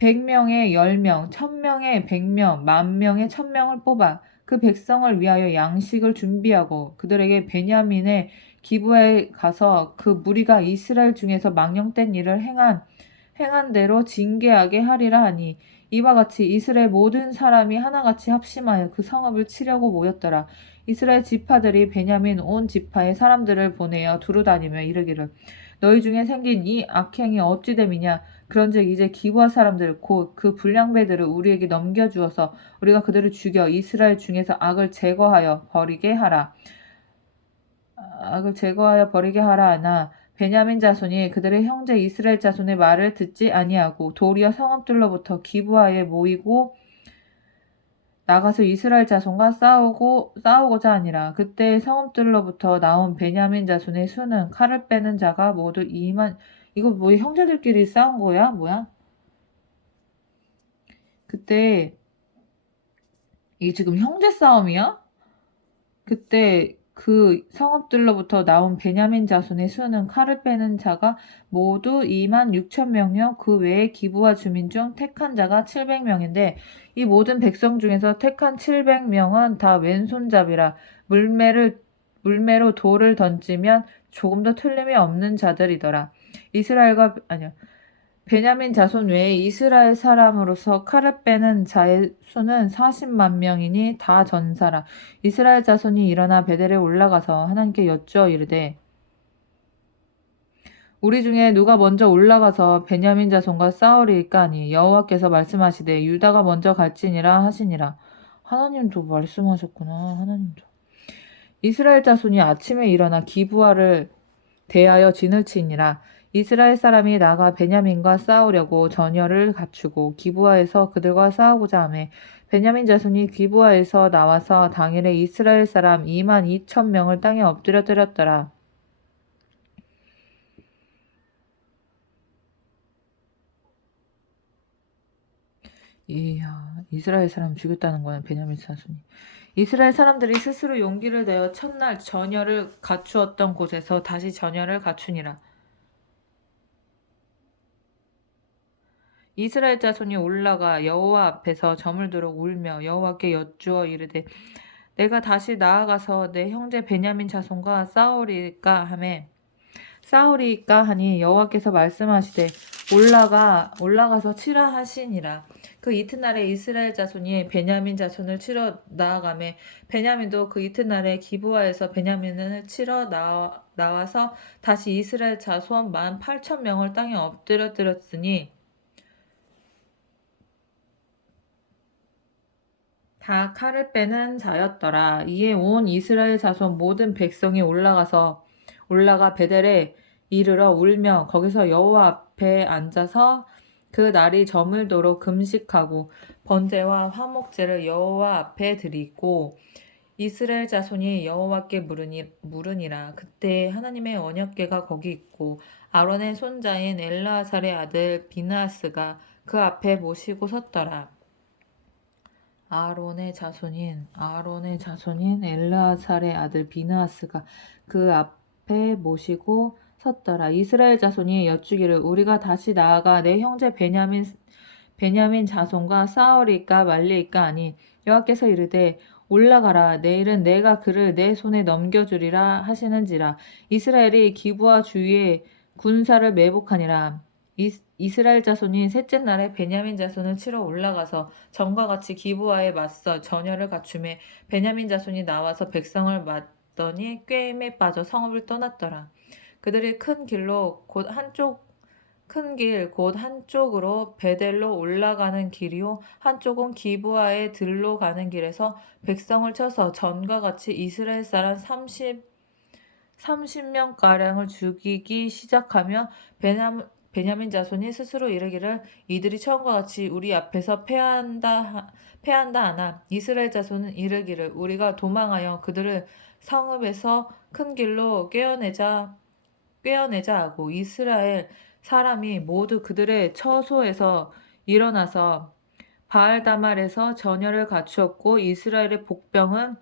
100명에 10명, 1000명에 100명, 10,000명에 1000명을 뽑아 그 백성을 위하여 양식을 준비하고 그들에게 베냐민의 기브에 가서 그 무리가 이스라엘 중에서 망령된 일을 행한 대로 징계하게 하리라 하니 이와 같이 이스라엘 모든 사람이 하나같이 합심하여 그 성읍을 치려고 모였더라. 이스라엘 지파들이 베냐민 온 지파의 사람들을 보내어 두루다니며 이르기를 너희 중에 생긴 이 악행이 어찌 됨이냐 그런즉 이제 기브아 사람들 곧 그 불량배들을 우리에게 넘겨주어서 우리가 그들을 죽여 이스라엘 중에서 악을 제거하여 버리게 하라 하나 베냐민 자손이 그들의 형제 이스라엘 자손의 말을 듣지 아니하고 도리어 성읍들로부터 기브아에 모이고 나가서 이스라엘 자손과 싸우고자 하니라. 그때 성읍들로부터 나온 베냐민 자손의 수는 칼을 빼는 자가 모두 2만. 이거 뭐 형제들끼리 싸운 거야? 뭐야? 그때 이게 지금 형제 싸움이야? 그때 그 성읍들로부터 나온 베냐민 자손의 수는 칼을 빼는 자가 모두 2만 6천 명이요. 그 외에 기브와 주민 중 택한 자가 700명인데 이 모든 백성 중에서 택한 700명은 다 왼손잡이라 물매로 돌을 던지면 조금도 틀림이 없는 자들이더라. 베냐민 자손 외에 이스라엘 사람으로서 칼을 빼는 자의 수는 40만 명이니 다 전사라. 이스라엘 자손이 일어나 베델에 올라가서 하나님께 여쭈어 이르되 우리 중에 누가 먼저 올라가서 베냐민 자손과 싸우리이까 하니 여호와께서 말씀하시되 유다가 먼저 갈지니라 하시니라. 하나님도 말씀하셨구나. 하나님도. 이스라엘 자손이 아침에 일어나 기브아를 대하여 진을 치니라. 이스라엘 사람이 나가 베냐민과 싸우려고 전열을 갖추고 기브아에서 그들과 싸우고자 하매 베냐민 자손이 기브아에서 나와서 당일에 이스라엘 사람 2만 2천 명을 땅에 엎드려 때렸더라. 이야, 이스라엘 사람 죽였다는 거는 베냐민 자손이. 이스라엘 사람들이 스스로 용기를 내어 첫날 전열을 갖추었던 곳에서 다시 전열을 갖추니라. 이스라엘 자손이 올라가 여호와 앞에서 저물도록 울며 여호와께 여쭈어 이르되 내가 다시 나아가서 내 형제 베냐민 자손과 싸우리까 하니 여호와께서 말씀하시되 올라가서 치라 하시니라. 그 이튿날에 이스라엘 자손이 베냐민 자손을 치러 나아가매 베냐민도 그 이튿날에 기브아에서 베냐민을 치러 나와서 다시 이스라엘 자손 18,000명을 땅에 엎드려 때렸으니 다 칼을 빼는 자였더라. 이에 온 이스라엘 자손 모든 백성이 올라가 베델에 이르러 울며 거기서 여호와 앞에 앉아서 그 날이 저물도록 금식하고 번제와 화목제를 여호와 앞에 드리고 이스라엘 자손이 여호와께 물으니라. 그때 하나님의 언약궤가 거기 있고 아론의 손자인 엘르아살의 아들 비느하스가 그 앞에 모시고 섰더라. 아론의 자손인 엘르아살의 아들 비느하스가 그 앞에 모시고 섰더라. 이스라엘 자손이 여쭈기를 우리가 다시 나아가 내 형제 베냐민 자손과 싸우리까 말리이까 하니 여호와께서 이르되 올라가라. 내일은 내가 그를 내 손에 넘겨주리라 하시는지라. 이스라엘이 기브아 주위에 군사를 매복하니라. 이스라엘 자손이 셋째 날에 베냐민 자손을 치러 올라가서 전과 같이 기브아에 맞서 전열을 갖추매 베냐민 자손이 나와서 백성을 맞더니 꾀임에 빠져 성읍을 떠났더라. 그들이 큰 길 곧 한쪽으로 베델로 올라가는 길이요 한쪽은 기브아에 들로 가는 길에서 백성을 쳐서 전과 같이 이스라엘 사람 30명가량을 죽이기 시작하며 베냐민 자손이 스스로 이르기를 이들이 처음과 같이 우리 앞에서 패한다 하나 이스라엘 자손은 이르기를 우리가 도망하여 그들을 성읍에서 큰 길로 꿰어내자 하고 이스라엘 사람이 모두 그들의 처소에서 일어나서 바알다말에서 전열을 갖추었고 이스라엘의 복병은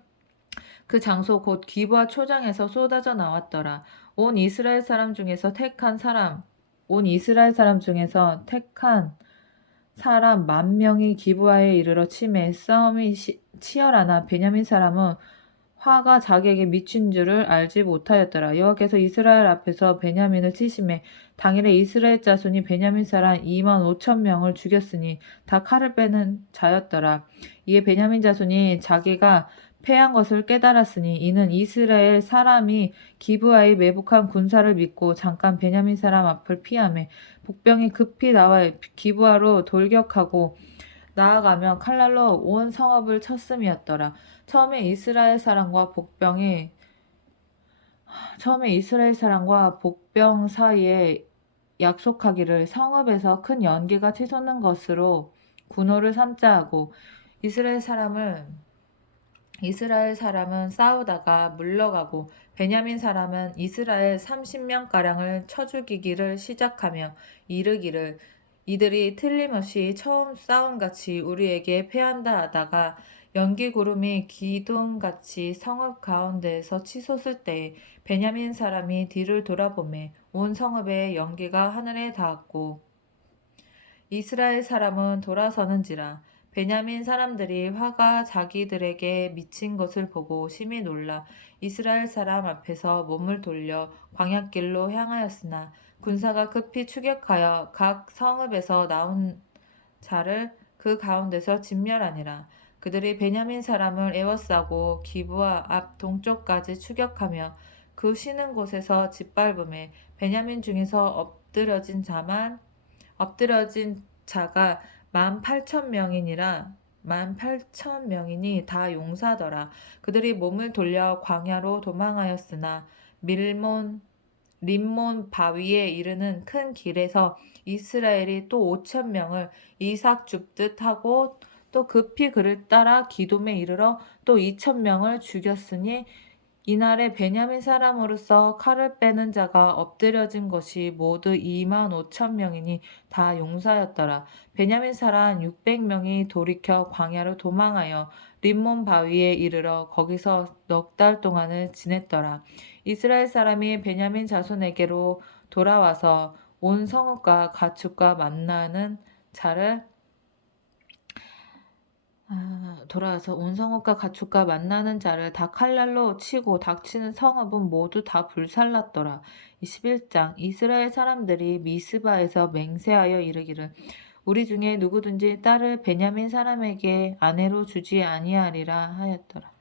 그 장소 곧 기브아 초장에서 쏟아져 나왔더라. 온 이스라엘 사람 중에서 택한 사람 10,000명이 기브아에 이르러 치매 싸움이 치열하나 베냐민 사람은 화가 자기에게 미친 줄을 알지 못하였더라. 여호와께서 이스라엘 앞에서 베냐민을 치심에 당일에 이스라엘 자손이 베냐민 사람 2만 5천 명을 죽였으니 다 칼을 빼는 자였더라. 이에 베냐민 자손이 자기가 패한 것을 깨달았으니 이는 이스라엘 사람이 기브아에 매복한 군사를 믿고 잠깐 베냐민 사람 앞을 피하매 복병이 급히 나와 기브아로 돌격하고 나아가며 칼날로 온 성읍을 쳤음이었더라. 처음에 이스라엘 사람과 복병 사이에 약속하기를 성읍에서 큰 연기가 치솟는 것으로 군호를 삼자 하고 이스라엘 사람은 싸우다가 물러가고 베냐민 사람은 이스라엘 30명가량을 쳐 죽이기를 시작하며 이르기를 이들이 틀림없이 처음 싸움같이 우리에게 패한다 하다가 연기 구름이 기둥같이 성읍 가운데에서 치솟을 때에 베냐민 사람이 뒤를 돌아보매 온 성읍의 연기가 하늘에 닿았고 이스라엘 사람은 돌아서는지라 베냐민 사람들이 화가 자기들에게 미친 것을 보고 심히 놀라 이스라엘 사람 앞에서 몸을 돌려 광야길로 향하였으나 군사가 급히 추격하여 각 성읍에서 나온 자를 그 가운데서 진멸하니라. 그들이 베냐민 사람을 에워싸고 기브아 앞 동쪽까지 추격하며 그 쉬는 곳에서 짓밟음에 베냐민 중에서 엎드러진 자가 18,000명이니라 18,000명이니 다 용사더라. 그들이 몸을 돌려 광야로 도망하였으나 림몬 바위에 이르는 큰 길에서 이스라엘이 또 5,000명을 이삭 줍듯 하고 또 급히 그를 따라 기돔에 이르러 또 2,000명을 죽였으니 이날에 베냐민 사람으로서 칼을 빼는 자가 엎드려진 것이 모두 25,000명이니 다 용사였더라. 베냐민 사람 600명이 돌이켜 광야로 도망하여 림몬 바위에 이르러 거기서 넉 달 동안을 지냈더라. 이스라엘 사람이 베냐민 자손에게로 돌아와서 온 성읍과 가축과 만나는 자를 다 칼날로 치고 닥치는 성읍은 모두 다 불살랐더라. 21장 이스라엘 사람들이 미스바에서 맹세하여 이르기를 우리 중에 누구든지 딸을 베냐민 사람에게 아내로 주지 아니하리라 하였더라.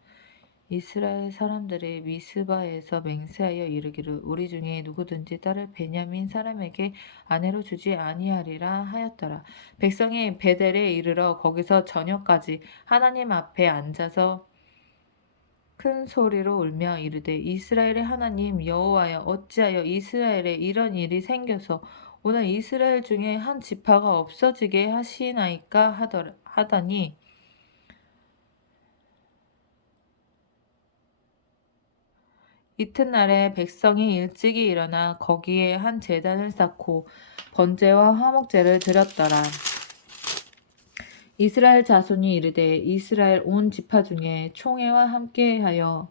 이스라엘 사람들이 미스바에서 맹세하여 이르기를 우리 중에 누구든지 딸을 베냐민 사람에게 아내로 주지 아니하리라 하였더라. 백성이 베델에 이르러 거기서 저녁까지 하나님 앞에 앉아서 큰 소리로 울며 이르되 이스라엘의 하나님 여호와여 어찌하여 이스라엘에 이런 일이 생겨서 오늘 이스라엘 중에 한 지파가 없어지게 하시나이까 하더니 이튿날에 백성이 일찍이 일어나 거기에 한 제단을 쌓고 번제와 화목제를 드렸더라. 이스라엘 자손이 이르되 이스라엘 온 지파 중에 총회와 함께하여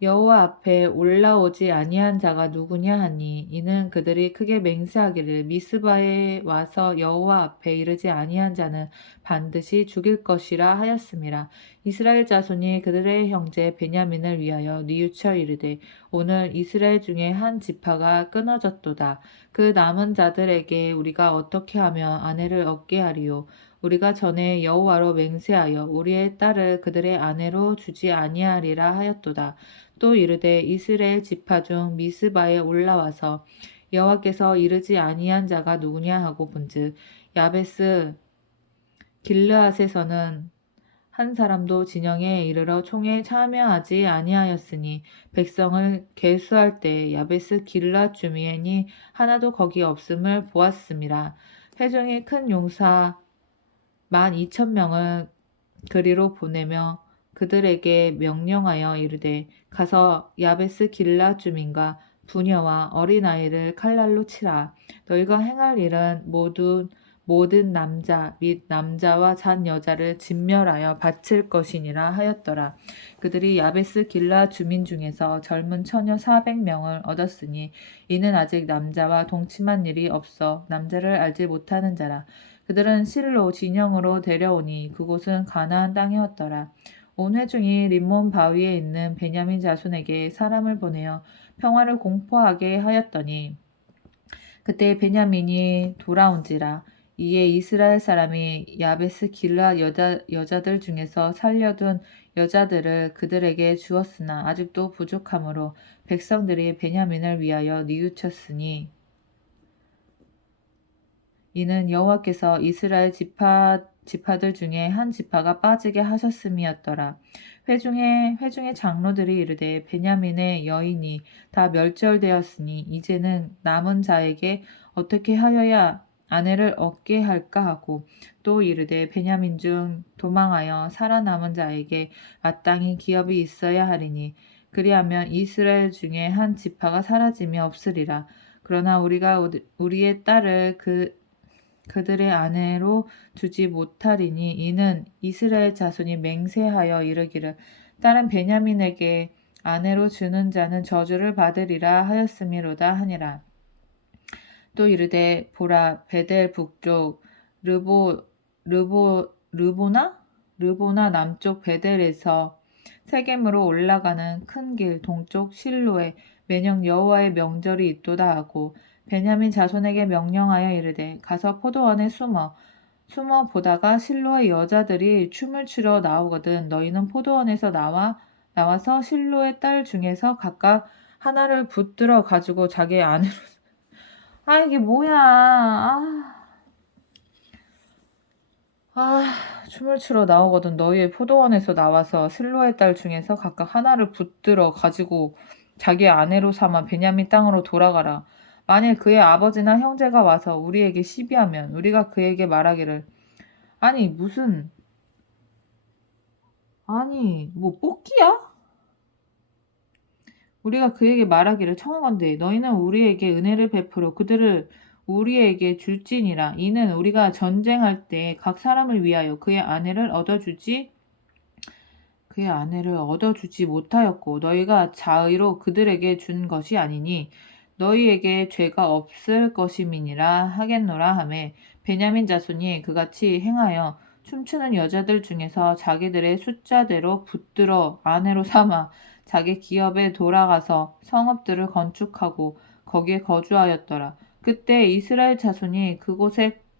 여호와 앞에 올라오지 아니한 자가 누구냐 하니 이는 그들이 크게 맹세하기를 미스바에 와서 여호와 앞에 이르지 아니한 자는 반드시 죽일 것이라 하였음이라. 이스라엘 자손이 그들의 형제 베냐민을 위하여 뉘우쳐 이르되 오늘 이스라엘 중에 한 지파가 끊어졌도다. 그 남은 자들에게 우리가 어떻게 하며 아내를 얻게 하리요. 우리가 전에 여호와로 맹세하여 우리의 딸을 그들의 아내로 주지 아니하리라 하였도다. 또 이르되 이스라엘 지파 중 미스바에 올라와서 여호와께서 이르지 아니한 자가 누구냐 하고 본즉 야베스 길르앗에서는 한 사람도 진영에 이르러 총에 참여하지 아니하였으니 백성을 계수할 때 야베스 길르앗 주민이 하나도 거기 없음을 보았음이라. 회중이 큰 용사 12,000명을 그리로 보내며 그들에게 명령하여 이르되 가서 야베스 길라 주민과 부녀와 어린아이를 칼날로 치라. 너희가 행할 일은 모든 남자 및 남자와 잔 여자를 진멸하여 바칠 것이니라 하였더라. 그들이 야베스 길라 주민 중에서 젊은 처녀 400명을 얻었으니 이는 아직 남자와 동침한 일이 없어 남자를 알지 못하는 자라. 그들은 실로 진영으로 데려오니 그곳은 가나안 땅이었더라. 온 회중이 림몬 바위에 있는 베냐민 자손에게 사람을 보내어 평화를 공포하게 하였더니 그때 베냐민이 돌아온지라. 이에 이스라엘 사람이 야베스 길라 여자들 중에서 살려둔 여자들을 그들에게 주었으나 아직도 부족하므로 백성들이 베냐민을 위하여 뉘우쳤으니 이는 여호와께서 이스라엘 지파들 중에 한 지파가 빠지게 하셨음이었더라. 회중의 장로들이 이르되 베냐민의 여인이 다 멸절되었으니 이제는 남은 자에게 어떻게 하여야 아내를 얻게 할까 하고 또 이르되 베냐민 중 도망하여 살아남은 자에게 마땅히 기업이 있어야 하리니 그리하면 이스라엘 중에 한 지파가 사라짐이 없으리라. 그러나 우리가 우리의 딸을 그들의 아내로 주지 못하리니 이는 이스라엘 자손이 맹세하여 이르기를 딸은 베냐민에게 아내로 주는 자는 저주를 받으리라 하였음이로다 하니라. 또 이르되 보라 베델 북쪽 르보나 남쪽 베델에서 세겜으로 올라가는 큰 길 동쪽 실로에 매년 여호와의 명절이 있도다 하고 베냐민 자손에게 명령하여 이르되 가서 포도원에 숨어 보다가 실로의 여자들이 춤을 추러 나오거든 너희는 포도원에서 나와서 실로의 딸 중에서 각각 하나를 붙들어 가지고 자기 아내로 이게 뭐야. 춤을 추러 나오거든 너희의 포도원에서 나와서 실로의 딸 중에서 각각 하나를 붙들어 가지고 자기 아내로 삼아 베냐민 땅으로 돌아가라. 만일 그의 아버지나 형제가 와서 우리에게 시비하면 우리가 그에게 말하기를 뭐 뽑기야? 우리가 그에게 말하기를 청하건대 너희는 우리에게 은혜를 베풀어 그들을 우리에게 줄지니라. 이는 우리가 전쟁할 때 각 사람을 위하여 그의 아내를 얻어주지 못하였고 너희가 자의로 그들에게 준 것이 아니니 너희에게 죄가 없을 것임이니라 하겠노라 하매 베냐민 자손이 그같이 행하여 춤추는 여자들 중에서 자기들의 숫자대로 붙들어 아내로 삼아 자기 기업에 돌아가서 성읍들을 건축하고 거기에 거주하였더라. 그때 이스라엘 자손이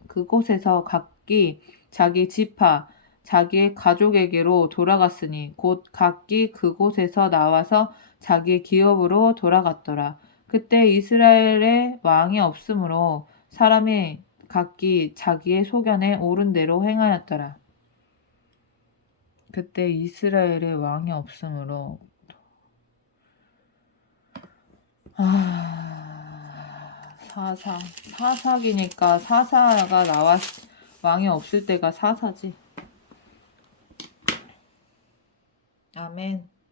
그곳에서 각기 자기 지파 자기의 가족에게로 돌아갔으니 곧 각기 그곳에서 나와서 자기의 기업으로 돌아갔더라. 그때 이스라엘에 왕이 없으므로 사람이 각기 자기의 소견에 옳은 대로 행하였더라. 그때 이스라엘에 왕이 없으므로 사사기니까 사사가 왕이 없을 때가 사사지. 아멘.